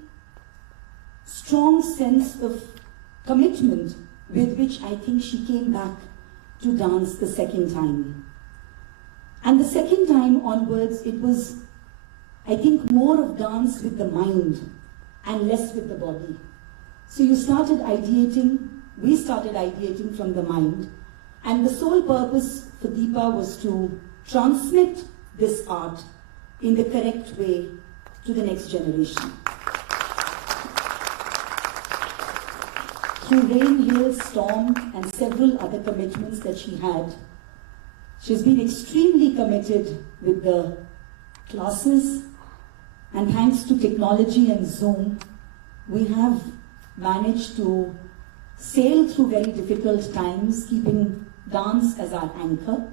strong sense of commitment with which I think she came back to dance the second time. And the second time onwards, it was, I think, more of dance with the mind and less with the body. So we started ideating from the mind, and the sole purpose for Deepa was to transmit this art in the correct way to the next generation. Through rain, hail, storm, and several other commitments that she had, she's been extremely committed with the classes, and thanks to technology and Zoom, we have managed to sail through very difficult times, keeping dance as our anchor.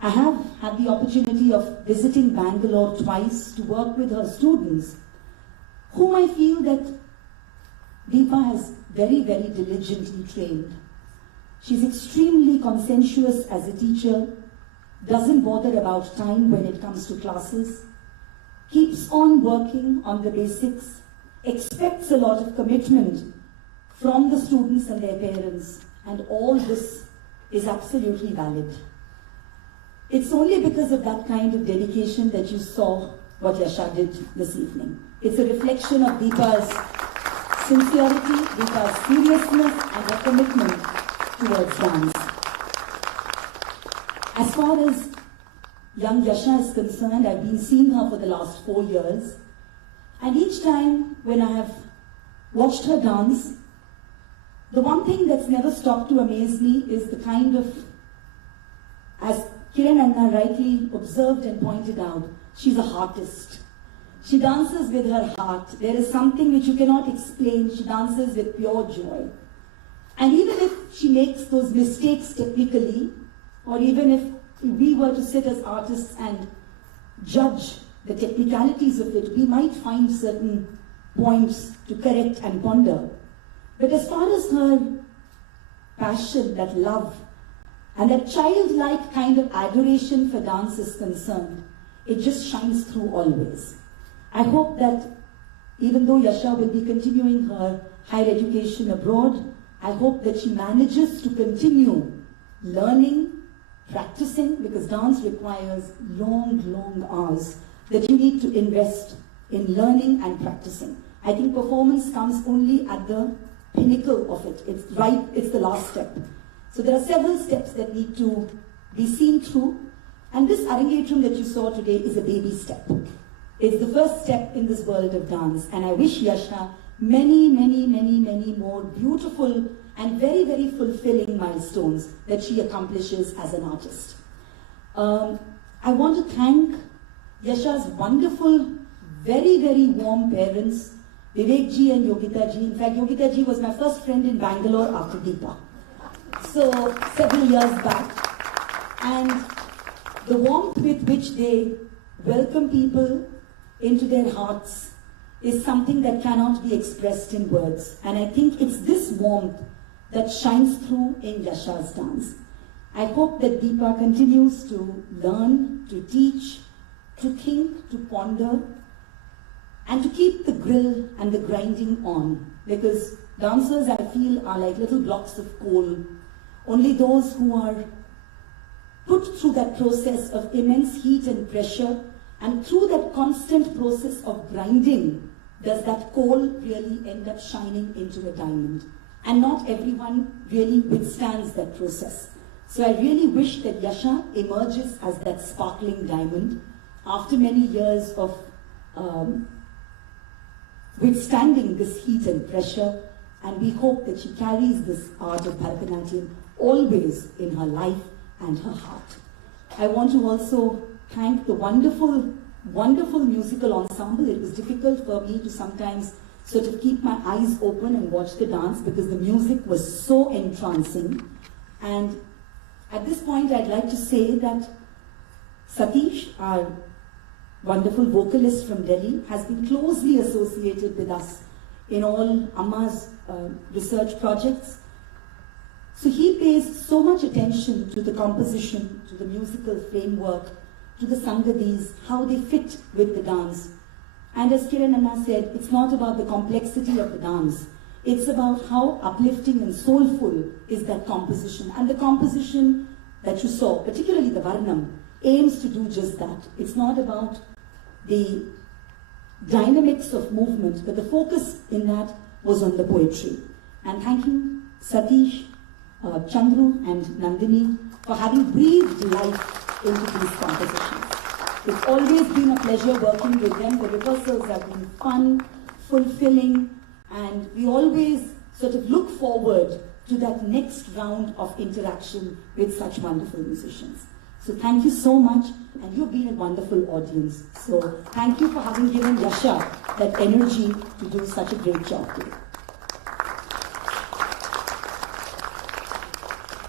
I have had the opportunity of visiting Bangalore twice to work with her students, whom I feel that Deepa has very, very diligently trained. She's extremely conscientious as a teacher, doesn't bother about time when it comes to classes, keeps on working on the basics, expects a lot of commitment from the students and their parents, and all this is absolutely valid. It's only because of that kind of dedication that you saw what Yasha did this evening. It's a reflection of Deepa's sincerity, Deepa's seriousness, and her commitment towards dance. As far as young Yasha is concerned, I've been seeing her for the last 4 years, and each time when I have watched her dance, the one thing that's never stopped to amaze me is the kind of, as Kiran Anna rightly observed and pointed out, she's a heartist. She dances with her heart. There is something which you cannot explain. She dances with pure joy. And even if she makes those mistakes technically, or even if we were to sit as artists and judge the technicalities of it, we might find certain points to correct and ponder. But as far as her passion, that love, and that childlike kind of adoration for dance is concerned, it just shines through always. I hope that even though Yasha will be continuing her higher education abroad, I hope that she manages to continue learning, practicing, because dance requires long, long hours that you need to invest in learning and practicing. I think performance comes only at the pinnacle of it. It's the last step. So there are several steps that need to be seen through, and this Arangetram that you saw today is a baby step. It's the first step in this world of dance, and I wish Yasha many, many, many, many more beautiful and very, very fulfilling milestones that she accomplishes as an artist. I want to thank Yasha's wonderful, very, very warm parents, Vivek ji and Yogita ji. In fact, Yogita ji was my first friend in Bangalore after Deepa. So, several years back. And the warmth with which they welcome people into their hearts is something that cannot be expressed in words. And I think it's this warmth that shines through in Yasha's dance. I hope that Deepa continues to learn, to teach, to think, to ponder, and to keep the grill and the grinding on. Because dancers, I feel, are like little blocks of coal. Only those who are put through that process of immense heat and pressure, and through that constant process of grinding, does that coal really end up shining into a diamond. And not everyone really withstands that process. So I really wish that Yasha emerges as that sparkling diamond after many years of withstanding this heat and pressure, and we hope that she carries this art of Bharatanatyam always in her life and her heart. I want to also thank the wonderful, wonderful musical ensemble. It was difficult for me to sometimes sort of keep my eyes open and watch the dance because the music was so entrancing. And at this point, I'd like to say that Satish, our wonderful vocalist from Delhi, has been closely associated with us in all Amma's research projects. So he pays so much attention to the composition, to the musical framework, to the sangadis, how they fit with the dance. And as Kiran Anna said, it's not about the complexity of the dance. It's about how uplifting and soulful is that composition. And the composition that you saw, particularly the Varnam, aims to do just that. It's not about the dynamics of movement, but the focus in that was on the poetry. And thank you, Satish, Chandru and Nandini, for having breathed life into these compositions. It's always been a pleasure working with them. The rehearsals have been fun, fulfilling, and we always sort of look forward to that next round of interaction with such wonderful musicians. So thank you so much, and you've been a wonderful audience. So thank you for having given Yasha that energy to do such a great job today.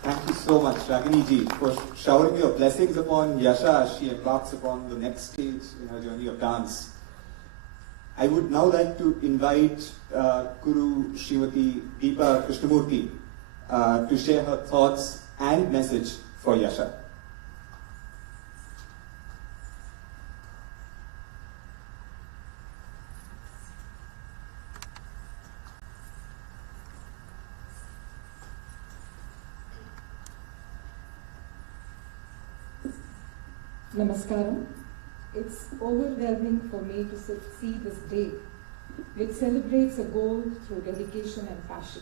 Thank you so much, Ragini ji, for showering your blessings upon Yasha as she embarks upon the next stage in her journey of dance. I would now like to invite Guru Srimati Deepa Krishnamurthy to share her thoughts and message for Yasha. Namaskaram. It's overwhelming for me to see this day, which celebrates a goal through dedication and passion.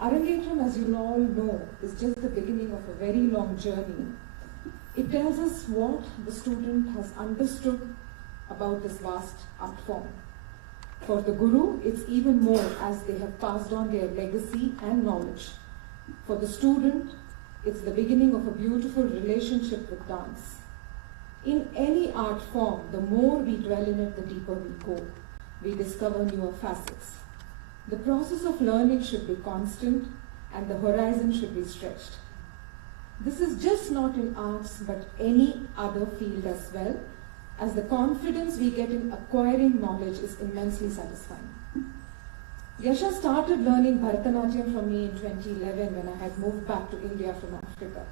Arangetram, as you all know, is just the beginning of a very long journey. It tells us what the student has understood about this vast art form. For the Guru, it's even more as they have passed on their legacy and knowledge. For the student, it's the beginning of a beautiful relationship with dance. In any art form, the more we dwell in it, the deeper we go. We discover newer facets. The process of learning should be constant and the horizon should be stretched. This is just not in arts but any other field as well, as the confidence we get in acquiring knowledge is immensely satisfying. Yasha started learning Bharatanatyam from me in 2011 when I had moved back to India from Africa.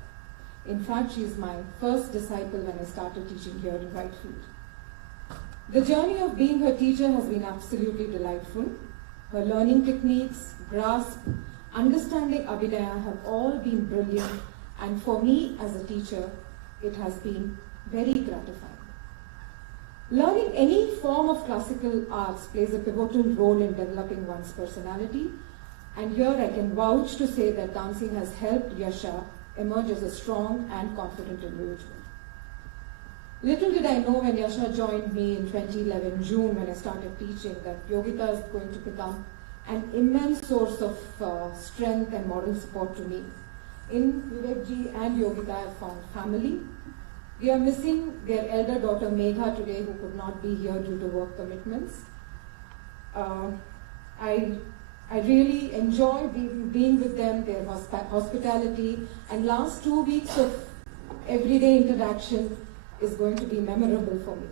In fact, she is my first disciple when I started teaching here in Whitefield. The journey of being her teacher has been absolutely delightful. Her learning techniques, grasp, understanding Abhinaya have all been brilliant, and for me as a teacher, it has been very gratifying. Learning any form of classical arts plays a pivotal role in developing one's personality, and here I can vouch to say that dancing has helped Yasha emerge as a strong and confident individual. Little did I know when Yasha joined me in 2011 June when I started teaching that Yogita is going to become an immense source of strength and moral support to me. In Vivekji and Yogita I have found family. We are missing their elder daughter Megha today, who could not be here due to work commitments. I really enjoy being with them, their hospitality, and last 2 weeks of everyday interaction is going to be memorable for me.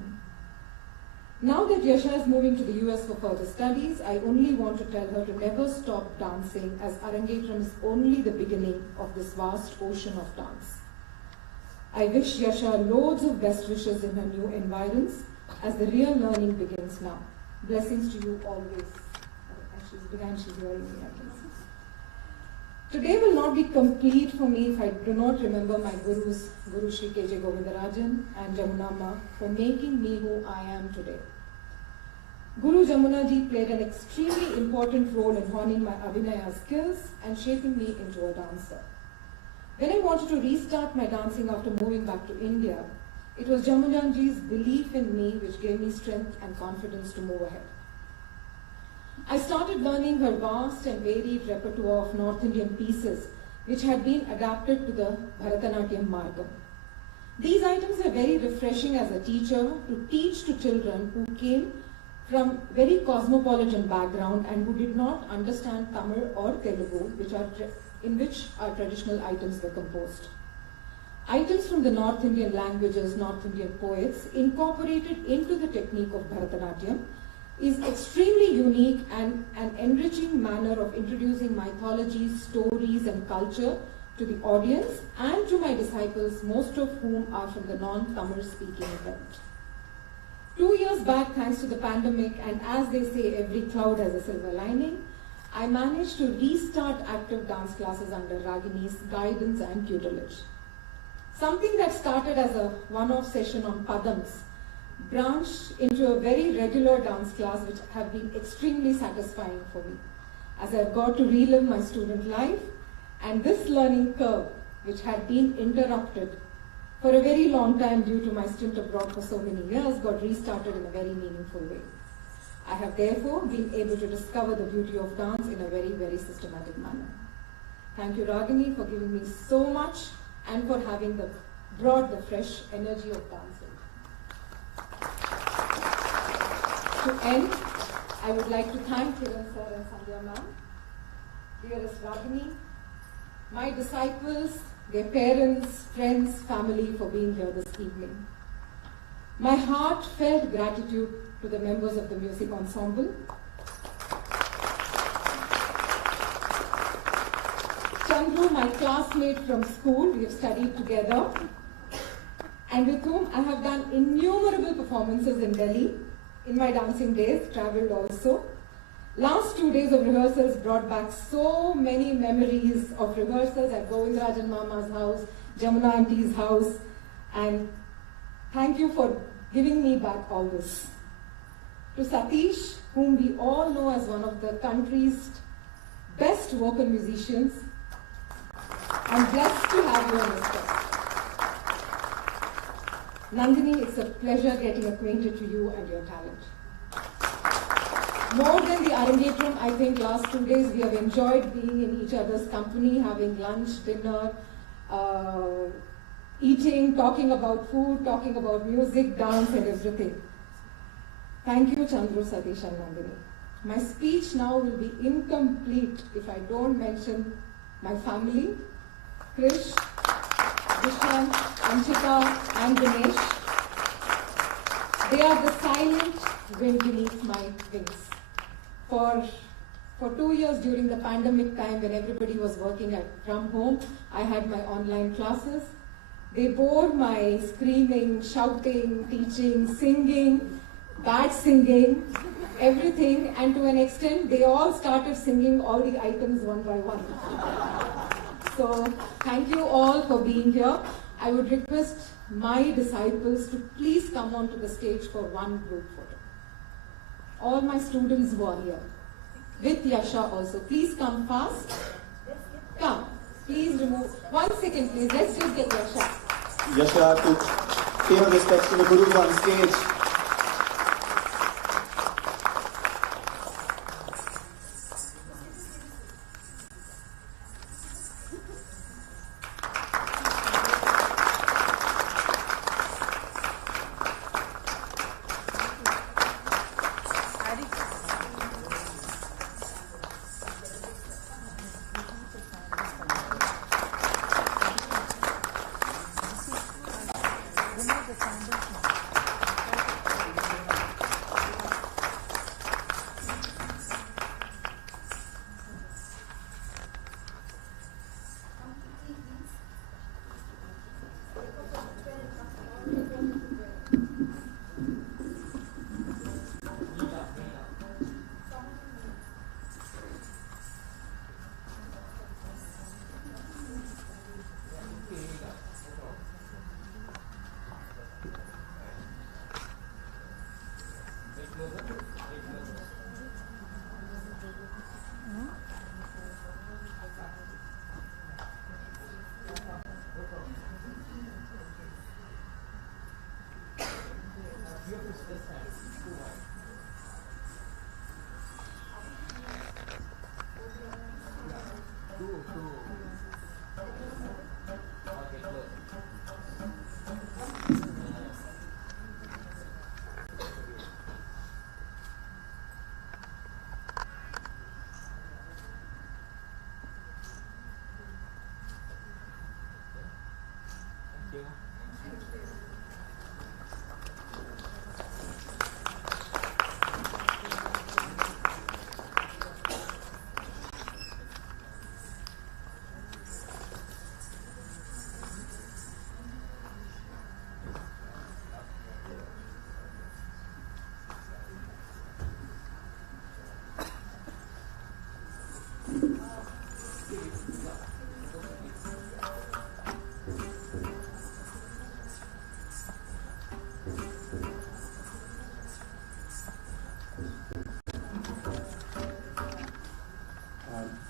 Now that Yasha is moving to the US for further studies, I only want to tell her to never stop dancing, as Arangetram is only the beginning of this vast ocean of dance. I wish Yasha loads of best wishes in her new environs as the real learning begins now. Blessings to you always. She's hearing me, I can see. Today will not be complete for me if I do not remember my gurus, Guru Shri K.J. Govindarajan and Jamuna Ma, for making me who I am today. Guru Jamuna Ji played an extremely important role in honing my Abhinaya skills and shaping me into a dancer. When I wanted to restart my dancing after moving back to India, it was Jamuna Ji's belief in me which gave me strength and confidence to move ahead. I started learning her vast and varied repertoire of North Indian pieces, which had been adapted to the Bharatanatyam margam. These items are very refreshing as a teacher to teach to children who came from very cosmopolitan background and who did not understand Tamil or Telugu, in which our traditional items were composed. Items from the North Indian languages, North Indian poets, incorporated into the technique of Bharatanatyam, is extremely unique and an enriching manner of introducing mythology, stories and culture to the audience and to my disciples, most of whom are from the non-Tamil speaking belt. 2 years back, thanks to the pandemic, and as they say, every cloud has a silver lining, I managed to restart active dance classes under Ragini's guidance and tutelage. Something that started as a one-off session on Padams branched into a very regular dance class, which have been extremely satisfying for me, as I've got to relive my student life, and this learning curve, which had been interrupted for a very long time due to my stint abroad for so many years, got restarted in a very meaningful way. I have therefore been able to discover the beauty of dance in a very, very systematic manner. Thank you, Ragini, for giving me so much and for having brought the fresh energy of dancing. To end, I would like to thank Kiran sir and Sandhya ma'am, dearest Ragini, my disciples, their parents, friends, family for being here this evening. My heartfelt gratitude to the members of the music ensemble. Chandru, my classmate from school, we have studied together, and with whom I have done innumerable performances in Delhi in my dancing days, travelled also. Last 2 days of rehearsals brought back so many memories of rehearsals at Govindarajan Mama's house, Jamuna Auntie's house, and thank you for giving me back all this. To Satish, whom we all know as one of the country's best vocal musicians, I'm blessed to have you on this trip. Nandini, it's a pleasure getting acquainted to you and your talent. More than the Arangetram, I think last 2 days we have enjoyed being in each other's company, having lunch, dinner, eating, talking about food, talking about music, dance and everything. Thank you, Chandru, Satish and Nandini. My speech now will be incomplete if I don't mention my family, Krish, Vishwan, Anshika and Dinesh. They are the silent wind beneath my wings. For 2 years during the pandemic time when everybody was working from home, I had my online classes. They bore my screaming, shouting, teaching, singing, bad singing, everything, and to an extent they all started singing all the items one by one. So thank you all for being here. I would request my disciples to please come onto the stage for one group photo. All my students were here, with Yasha also. Please come fast. Come. Please remove. 1 second, please. Let's just get Yasha. Yasha, to pay respects to the Guru on stage.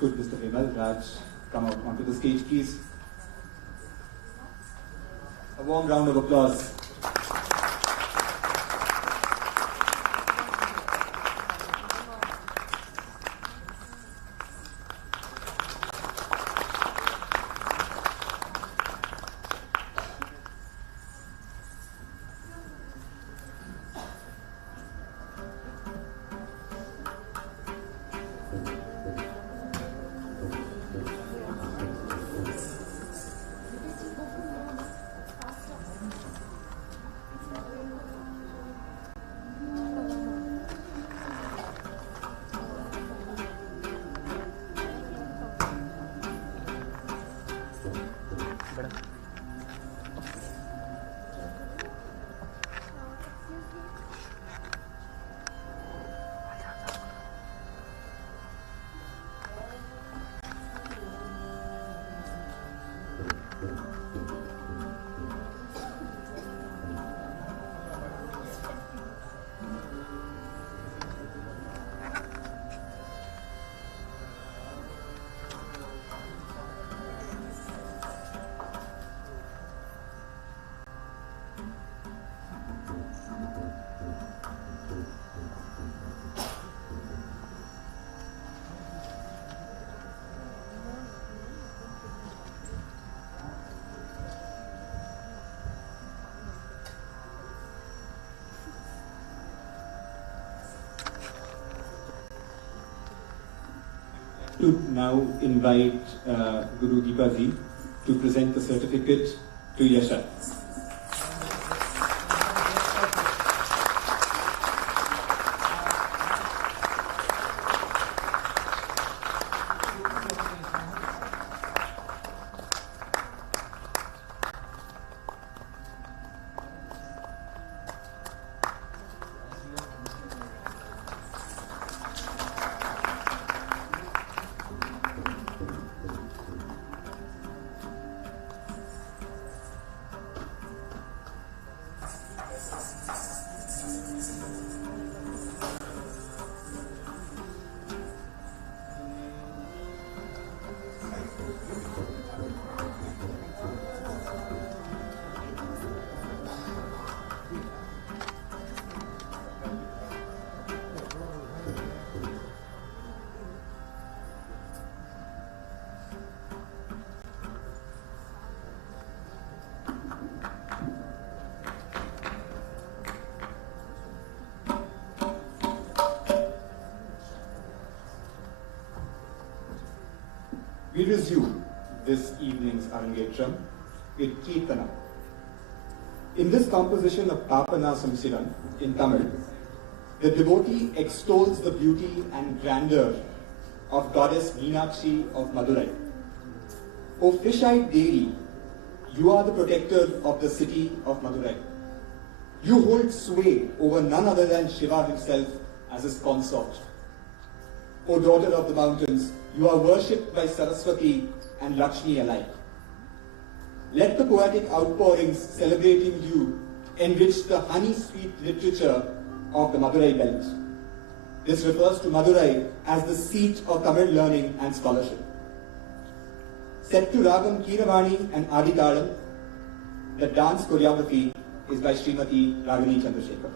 Could Mr. Vimal Raj come out onto the stage, please? A warm round of applause. to now invite Guru Deepaji to present the certificate to Yasha. We resume this evening's Arangetram with Kirtana. In this composition of Papana Samsiran in Tamil, the devotee extols the beauty and grandeur of goddess Meenakshi of Madurai. O fish-eyed Devi, you are the protector of the city of Madurai. You hold sway over none other than Shiva himself as his consort. O daughter of the mountains, you are worshipped by Saraswati and Lakshmi alike. Let the poetic outpourings celebrating you enrich the honey-sweet literature of the Madurai belt. This refers to Madurai as the seat of Tamil learning and scholarship. Set to Ragam Keeravani and Aditalam, the dance choreography is by Srimati Ragini Chandrasekhar.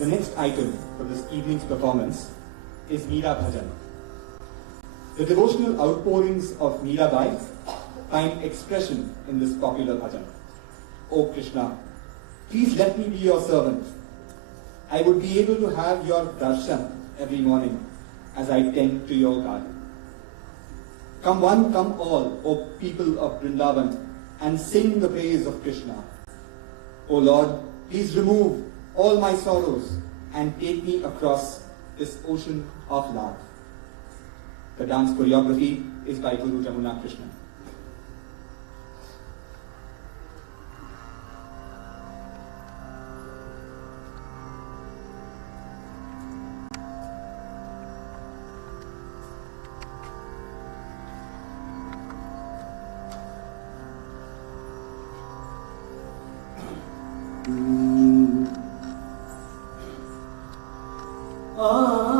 The next item for this evening's performance is Meera Bhajan. The devotional outpourings of Meerabai find expression in this popular bhajan. O Krishna, please let me be your servant. I would be able to have your darshan every morning as I tend to your garden. Come one, come all, O people of Vrindavan, and sing the praise of Krishna. O Lord, please remove all my sorrows and take me across this ocean of love. The dance choreography is by Guru Jamuna Krishna. Ah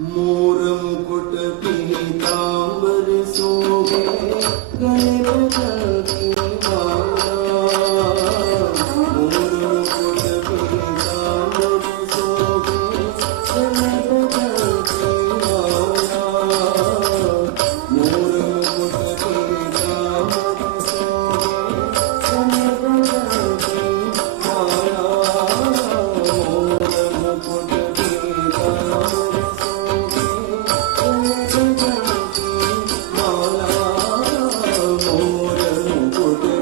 मोर मुकुट पीतांबर शोभे गले में जलती माला। मोर मुकुट पीतांबर शोभे गले में जलती माला। मोर मुकुट पीतांबर शोभे गले में जलती माला। मोर मुकुट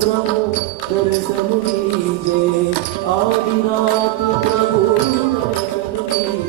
प्रभु दर्शन दीजे, आदि रात प्रभु दर्शन दीजे।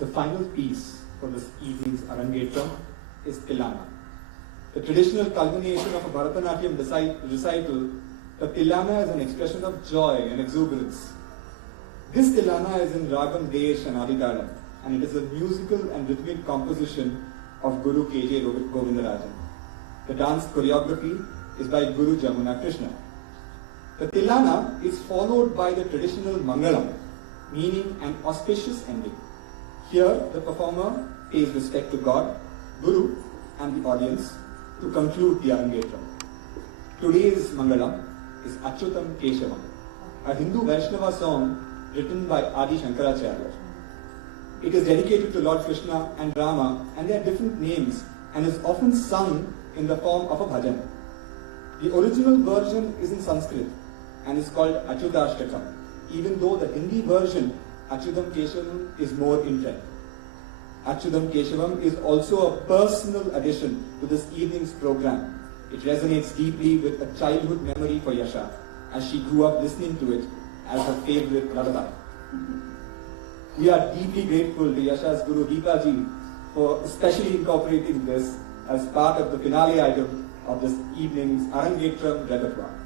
The final piece for this evening's Arangetram is Tilana. The traditional culmination of a Bharatanatyam recital, the Tilana is an expression of joy and exuberance. This Tilana is in Ragam Desh and Aditaram, and it is a musical and rhythmic composition of Guru K.J. Govindarajan. The dance choreography is by Guru Jamuna Krishna. The Tilana is followed by the traditional Mangalam, meaning an auspicious ending. Here, the performer pays respect to God, Guru, and the audience to conclude the Arangetram. Today's Mangalam is Achyutam Keshavam, a Hindu Vaishnava song written by Adi Shankaracharya. It is dedicated to Lord Krishna and Rama, and they are different names, and is often sung in the form of a bhajan. The original version is in Sanskrit and is called Achyutashtakam, even though the Hindi version Achyutam Keshavam is more in trend. Achyutam Keshavam is also a personal addition to this evening's program. It resonates deeply with a childhood memory for Yasha, as she grew up listening to it as her favorite lullaby. We are deeply grateful to Yasha's Guru Deepa Ji for especially incorporating this as part of the finale item of this evening's Arangetram repertoire.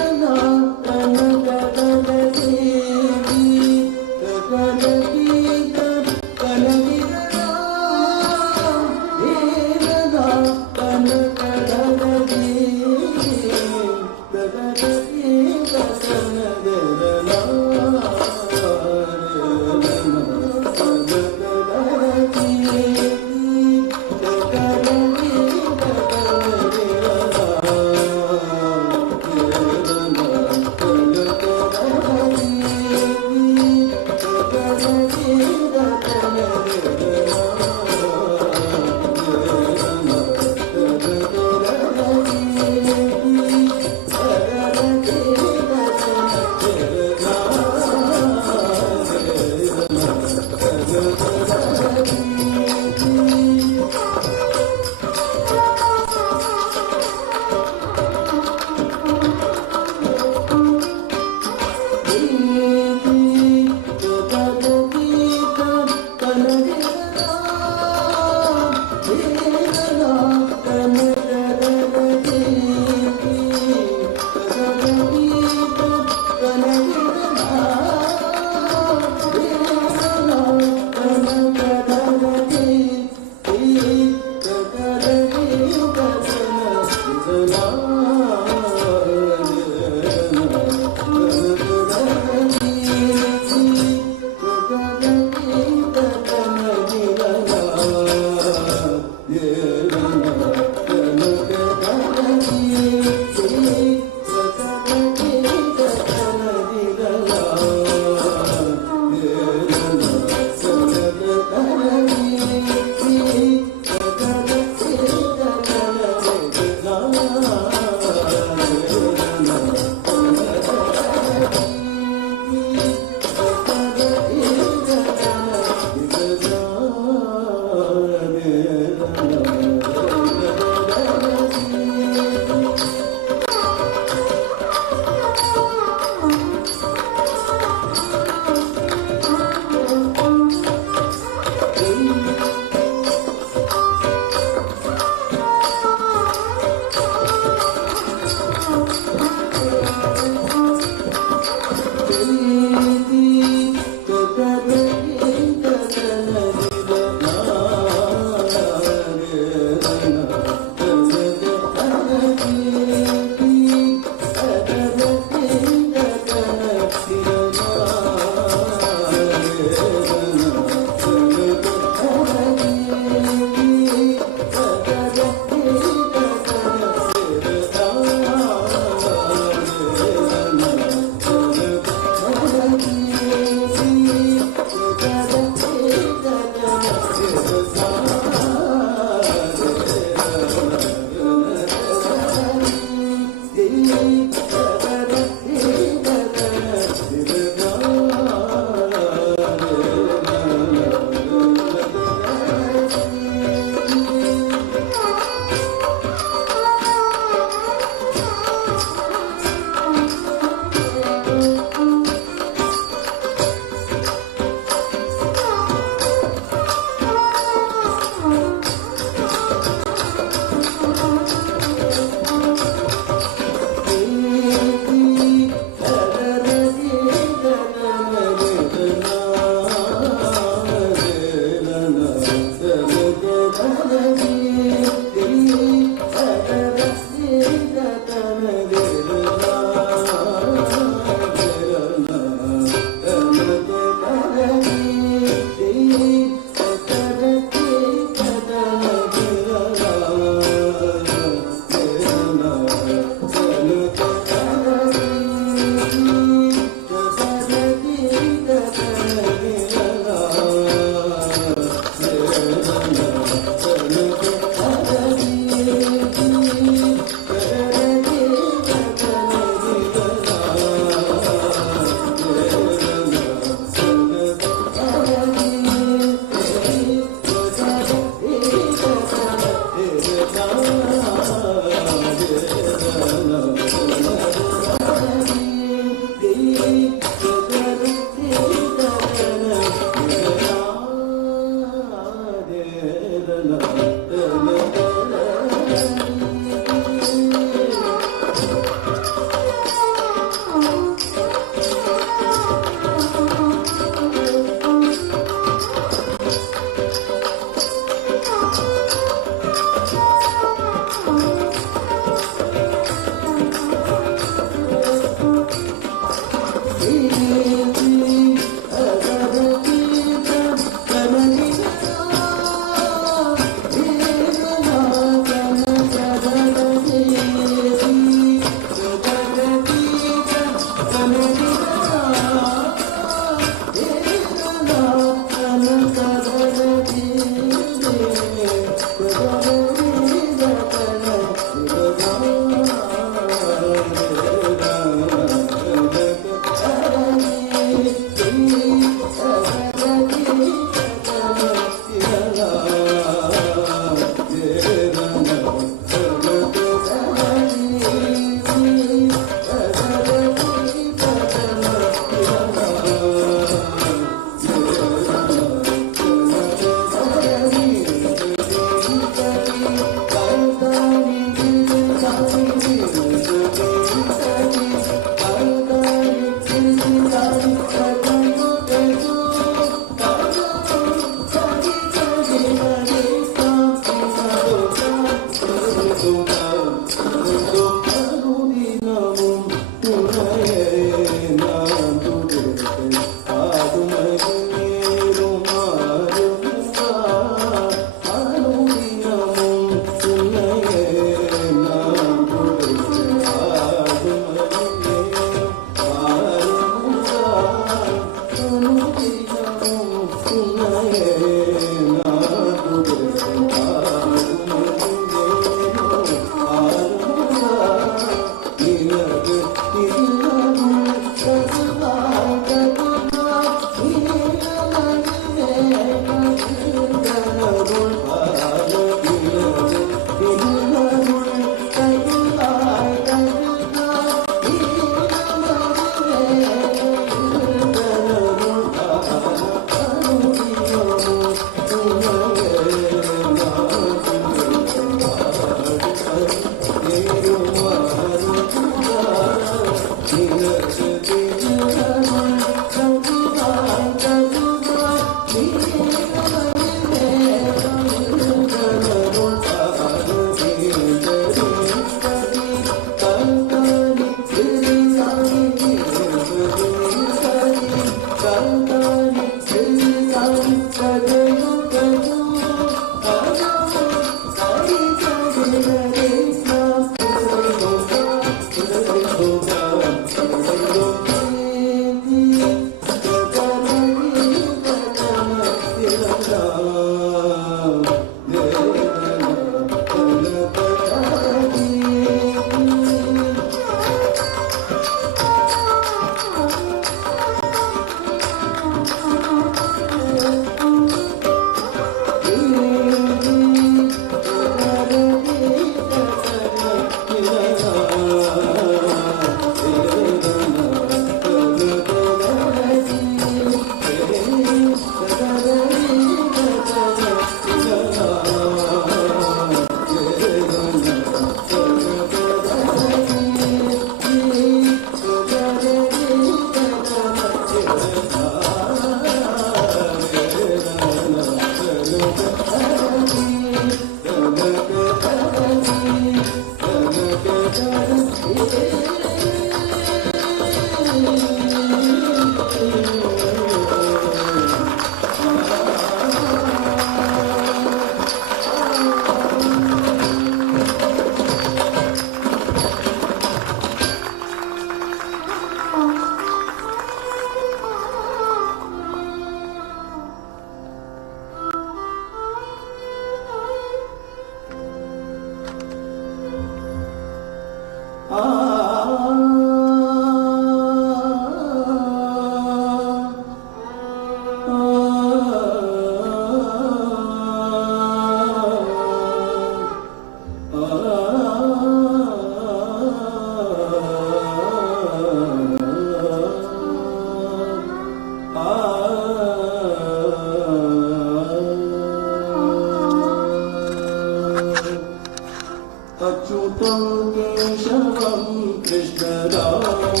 अच्युतं केशवं कृष्णदामोदरं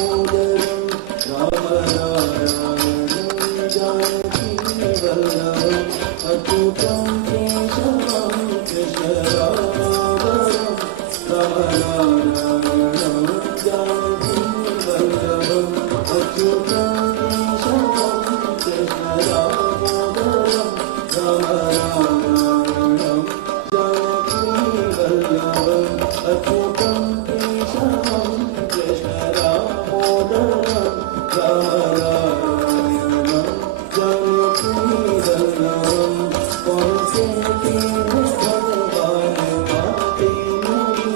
रामनारायणं जानकीवल्लभम् अच्युतं केशवं कृष्णदामोदरं रामनारायणं जानकीवल्लभम् अच्युतं केशवं कृष्णदामोदरं रामनारायणं अच्युतं केशवं कृष्णदामोदरं रामनारायणं जानकीवल्लभं कौन से भगवान आते नहीं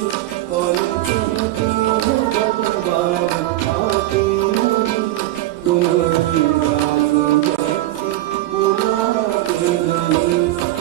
कौन से भगवान आते नहीं तुम राम जैसी बुलाते नहीं तुम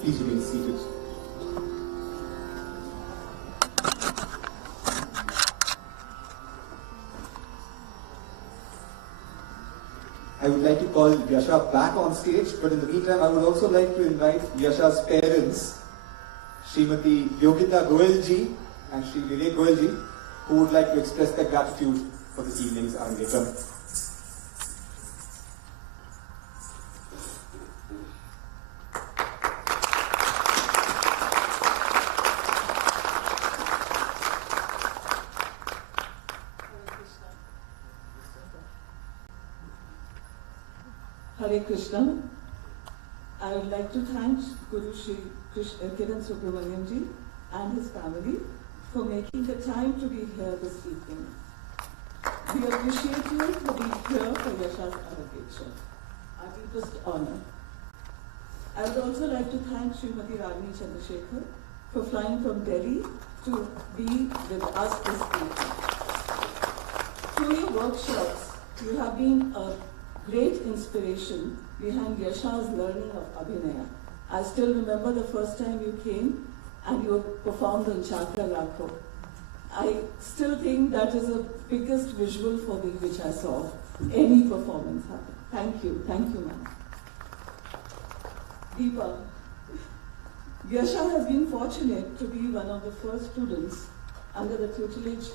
Please remain seated. I would like to call Yasha back on stage, but in the meantime, I would also like to invite Yasha's parents, Srimati Yogita Goel ji and Sri Vivek Goel ji, who would like to express their gratitude for this evening's Arangetram. Hare Krishna. I would like to thank Guru Shri Kiran Subramaniam ji and his family for making the time to be here this evening. We appreciate you for being here for Yasha's Arangetram. Our deepest honor. I would also like to thank Srimati Ragini Chandrasekhar for flying from Delhi to be with us this evening. Through your workshops, you have been a great inspiration behind Yasha's learning of Abhinaya. I still remember the first time you came and you performed on Chakra Lakho. I still think that is the biggest visual for me which I saw any performance happen. Thank you, ma'am. Deepa, Yasha has been fortunate to be one of the first students under the tutelage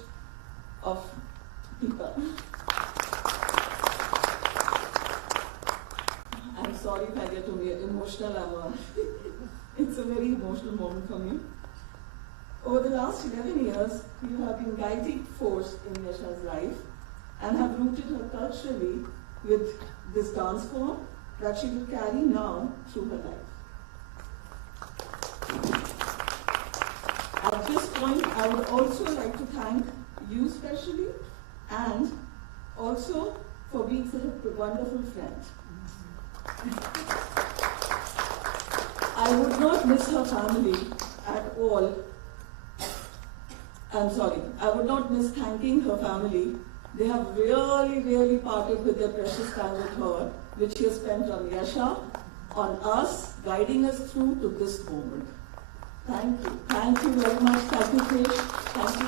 of Deepa. sorry if I get emotional. It's a very emotional moment for me. Over the last 11 years, you have been guiding force in Yasha's life and have rooted her culturally with this dance form that she will carry now through her life. At this point, I would also like to thank you specially and also for being such a wonderful friend. I would not miss her family at all. I would not miss thanking her family. They have really parted with their precious time with her, which she has spent on Yasha, on us, guiding us through to this moment. Thank you. Thank you very much. Thank you, Krish. Thank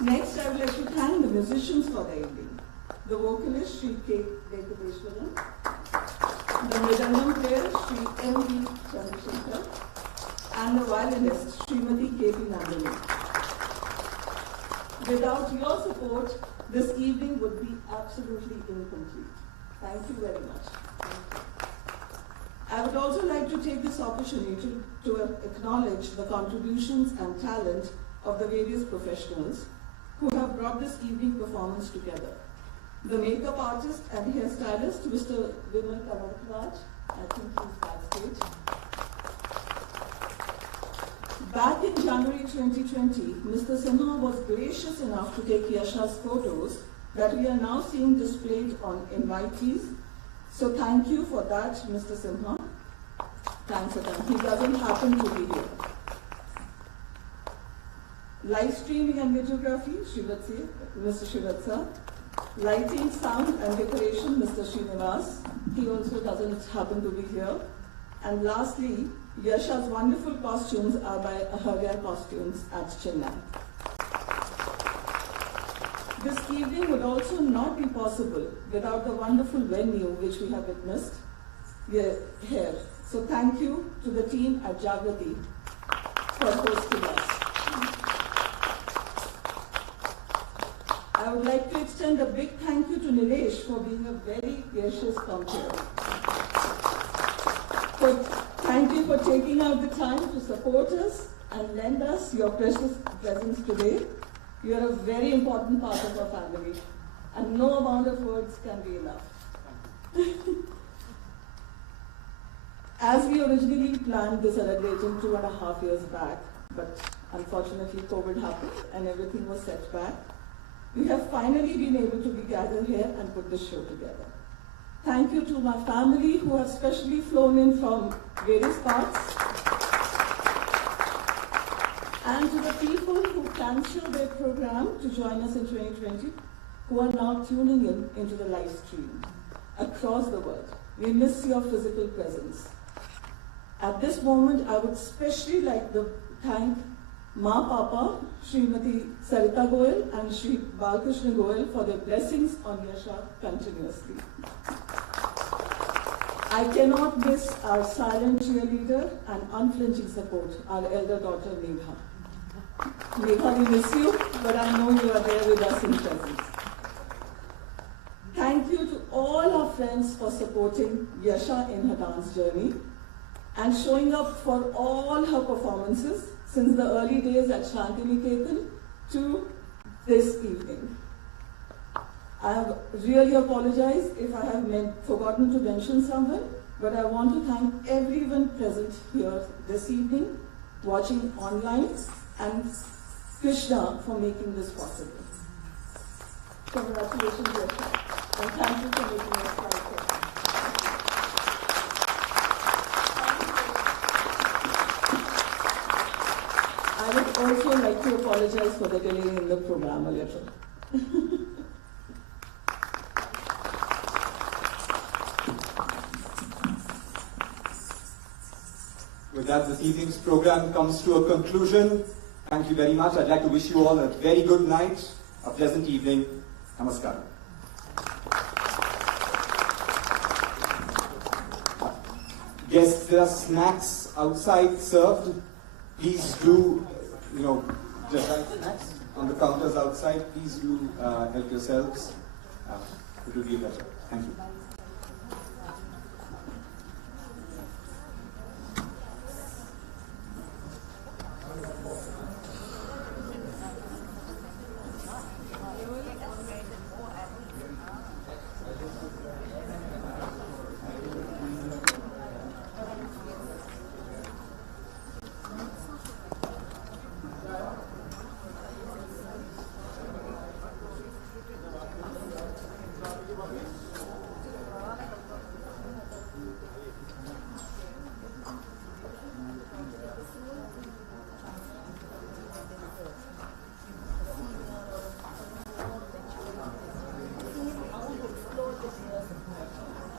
you. Next, I would like to thank the musicians for the evening. The vocalist, Sri K. Venkateshwaran. The mridangam player, Sri M. V. Chandrasekhar. And the violinist, Srimati K. P. Nandini. Without your support, this evening would be absolutely incomplete. Thank you very much. I would also like to take this opportunity to acknowledge the contributions and talent of the various professionals who have brought this evening performance together. The makeup artist and hairstylist, Mr. Vimal Kanakraj, I think he's backstage. Back in January 2020, Mr. Sinha was gracious enough to take Yasha's photos that we are now seeing displayed on invitees. So thank you for that, Mr. Sinha. Thanks again. He doesn't happen to be here. Live streaming and videography, Mr. Shivatsa. Lighting, sound and decoration, Mr. Srinivas. He also doesn't happen to be here. And lastly, Yasha's wonderful costumes are by Aharya Costumes at Chennai. This evening would also not be possible without the wonderful venue which we have witnessed here. So thank you to the team at Jagrati for hosting us. I would like to extend a big thank you to Nilesh for being a very gracious compere. Thank you for taking out the time to support us and lend us your precious presence today. You are a very important part of our family, and no amount of words can be enough. As we originally planned this Arangetram 2.5 years back, but unfortunately COVID happened and everything was set back, we have finally been able to be gathered here and put this show together. Thank you to my family who have specially flown in from various parts, and to the people who cancelled their program to join us in 2020, who are now tuning in into the live stream across the world. We miss your physical presence. At this moment, I would especially like to thank Ma Papa, Srimati Sarita Goel and Sri Balkrishna Goel for their blessings on Yasha continuously. I cannot miss our silent cheerleader and unflinching support, our elder daughter Megha. Megha, we miss you, but I know you are there with us in presence. Thank you to all our friends for supporting Yasha in her dance journey and showing up for all her performances since the early days at Shantiniketan to this evening. I have really apologized if I have forgotten to mention someone, but I want to thank everyone present here this evening, watching online, and Krishna for making this possible. Congratulations, Yasha, and thank you for making us proud. I would also like to apologize for the delay in the program a little. With that, this evening's program comes to a conclusion. Thank you very much. I'd like to wish you all a very good night, a pleasant evening. Namaskaram. Guests, there are snacks outside served. Please do, just like snacks on the counters outside. Please do help yourselves. It will be a pleasure. Thank you.